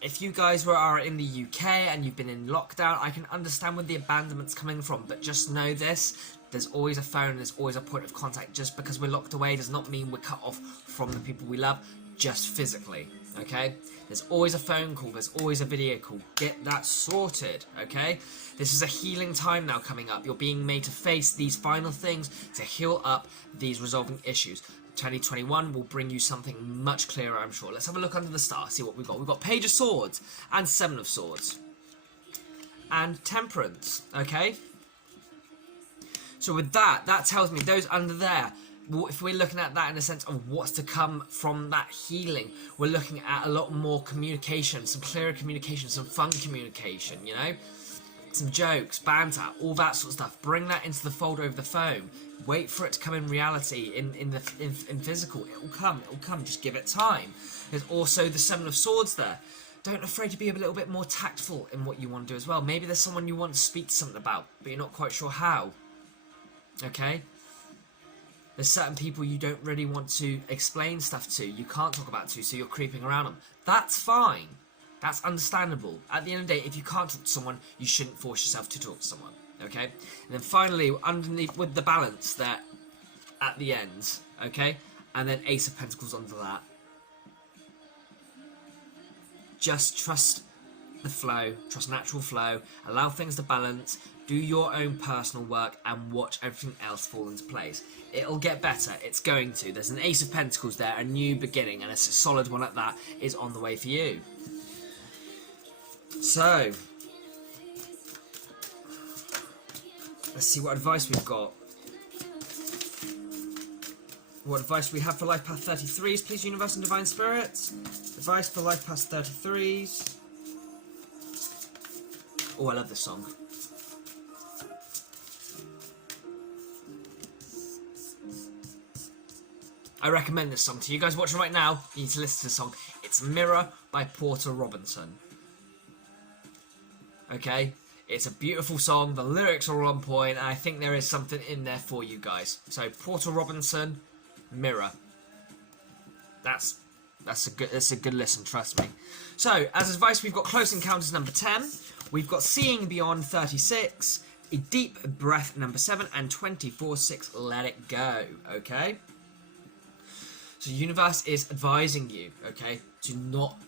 If you guys are in the UK and you've been in lockdown, I can understand where the abandonment's coming from, but just know this, there's always a phone, there's always a point of contact. Just because we're locked away does not mean we're cut off from the people we love, just physically, okay? There's always a phone call, there's always a video call. Get that sorted, okay? This is a healing time now coming up. You're being made to face these final things to heal up these resolving issues. 2021 will bring you something much clearer, I'm sure. Let's have a look under the star, see what we've got. We've got Page of Swords and 7 of Swords. And Temperance, okay? So with that, that tells me those under there, if we're looking at that in a sense of what's to come from that healing, we're looking at a lot more communication, some clearer communication, some fun communication, you know? Some jokes, banter, all that sort of stuff. Bring that into the fold over the phone. Wait for it to come in reality, in physical. It will come, just give it time. There's also the 7 of Swords there. Don't afraid to be a little bit more tactful in what you want to do as well. Maybe there's someone you want to speak to something about, but you're not quite sure how. Okay? There's certain people you don't really want to explain stuff to, you can't talk about to, so you're creeping around them. That's fine. That's understandable. At the end of the day, if you can't talk to someone, you shouldn't force yourself to talk to someone. Okay? And then finally, underneath with the balance there at the end, okay? And then Ace of Pentacles under that. Just trust the flow, trust natural flow, allow things to balance, do your own personal work, and watch everything else fall into place. It'll get better, it's going to. There's an Ace of Pentacles there, a new beginning, and it's a solid one at that, is on the way for you. So, let's see what advice we've got. What advice do we have for Life Path 33s, please, Universe and Divine Spirits? Advice for Life Path 33s. Oh, I love this song. I recommend this song to you guys watching right now. You need to listen to the song. It's Mirror by Porter Robinson. Okay? It's a beautiful song, the lyrics are all on point, and I think there is something in there for you guys. So, Porter Robinson, Mirror. That's a good listen, trust me. So, as advice, we've got Close Encounters number 10, we've got Seeing Beyond 36, a deep breath, number 7, and 24/6, let it go, okay? So the universe is advising you, okay, to not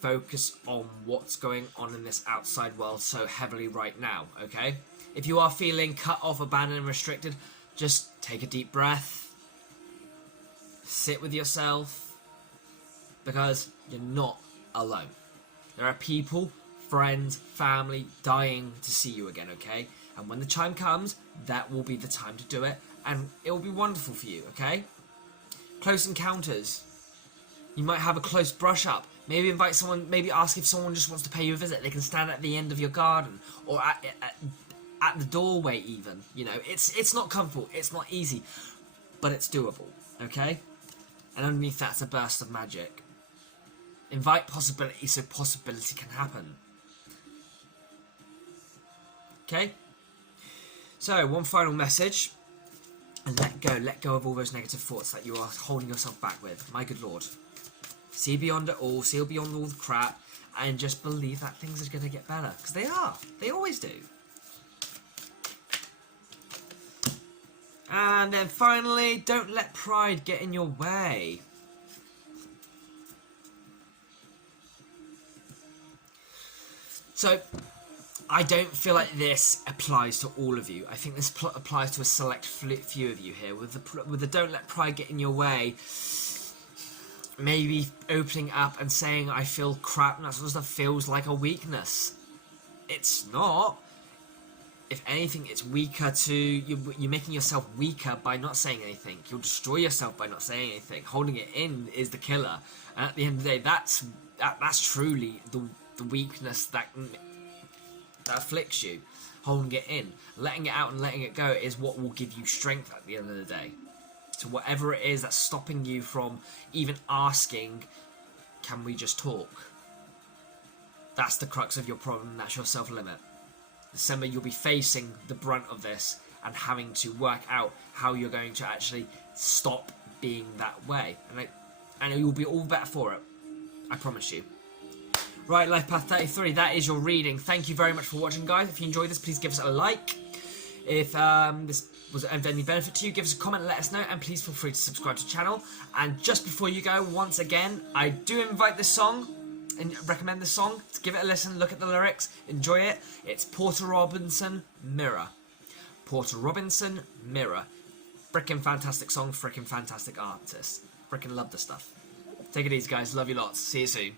focus on what's going on in this outside world so heavily right now, okay? If you are feeling cut off, abandoned, and restricted, just take a deep breath, sit with yourself, because you're not alone. There are people, friends, family dying to see you again, okay? And when the time comes, that will be the time to do it, and it will be wonderful for you, okay? Close encounters. You might have a close brush up. Maybe invite someone, maybe ask if someone just wants to pay you a visit. They can stand at the end of your garden, or at the doorway even. You know, it's not comfortable, it's not easy, but it's doable, okay? And underneath that's a burst of magic. Invite possibility so possibility can happen. Okay? So, one final message. And let go of all those negative thoughts that you are holding yourself back with. My good Lord. See beyond it all, see beyond all the crap, and just believe that things are going to get better. Because they are. They always do. And then finally, don't let pride get in your way. So, I don't feel like this applies to all of you. I think this applies to a select few of you here. With the don't let pride get in your way, maybe opening up and saying I feel crap and that sort of stuff feels like a weakness. It's not. If anything, it's weaker to you're making yourself weaker by not saying anything. You'll destroy yourself by not saying anything. Holding it in is the killer. And at the end of the day, that's truly the weakness that afflicts you. Holding it in, letting it out and letting it go is what will give you strength at the end of the day. So whatever it is that's stopping you from even asking, can we just talk? That's the crux of your problem. That's your self-limit. December, you'll be facing the brunt of this and having to work out how you're going to actually stop being that way. And you'll be all the better for it. I promise you. Right, Life Path 33, that is your reading. Thank you very much for watching, guys. If you enjoyed this, please give us a like. If this was of any benefit to you, give us a comment, let us know, and please feel free to subscribe to the channel. And just before you go, once again, I do invite this song and recommend this song. Give it a listen, look at the lyrics, enjoy it. It's Porter Robinson, Mirror. Porter Robinson, Mirror. Frickin' fantastic song, frickin' fantastic artist. Frickin' love the stuff. Take it easy, guys. Love you lots. See you soon.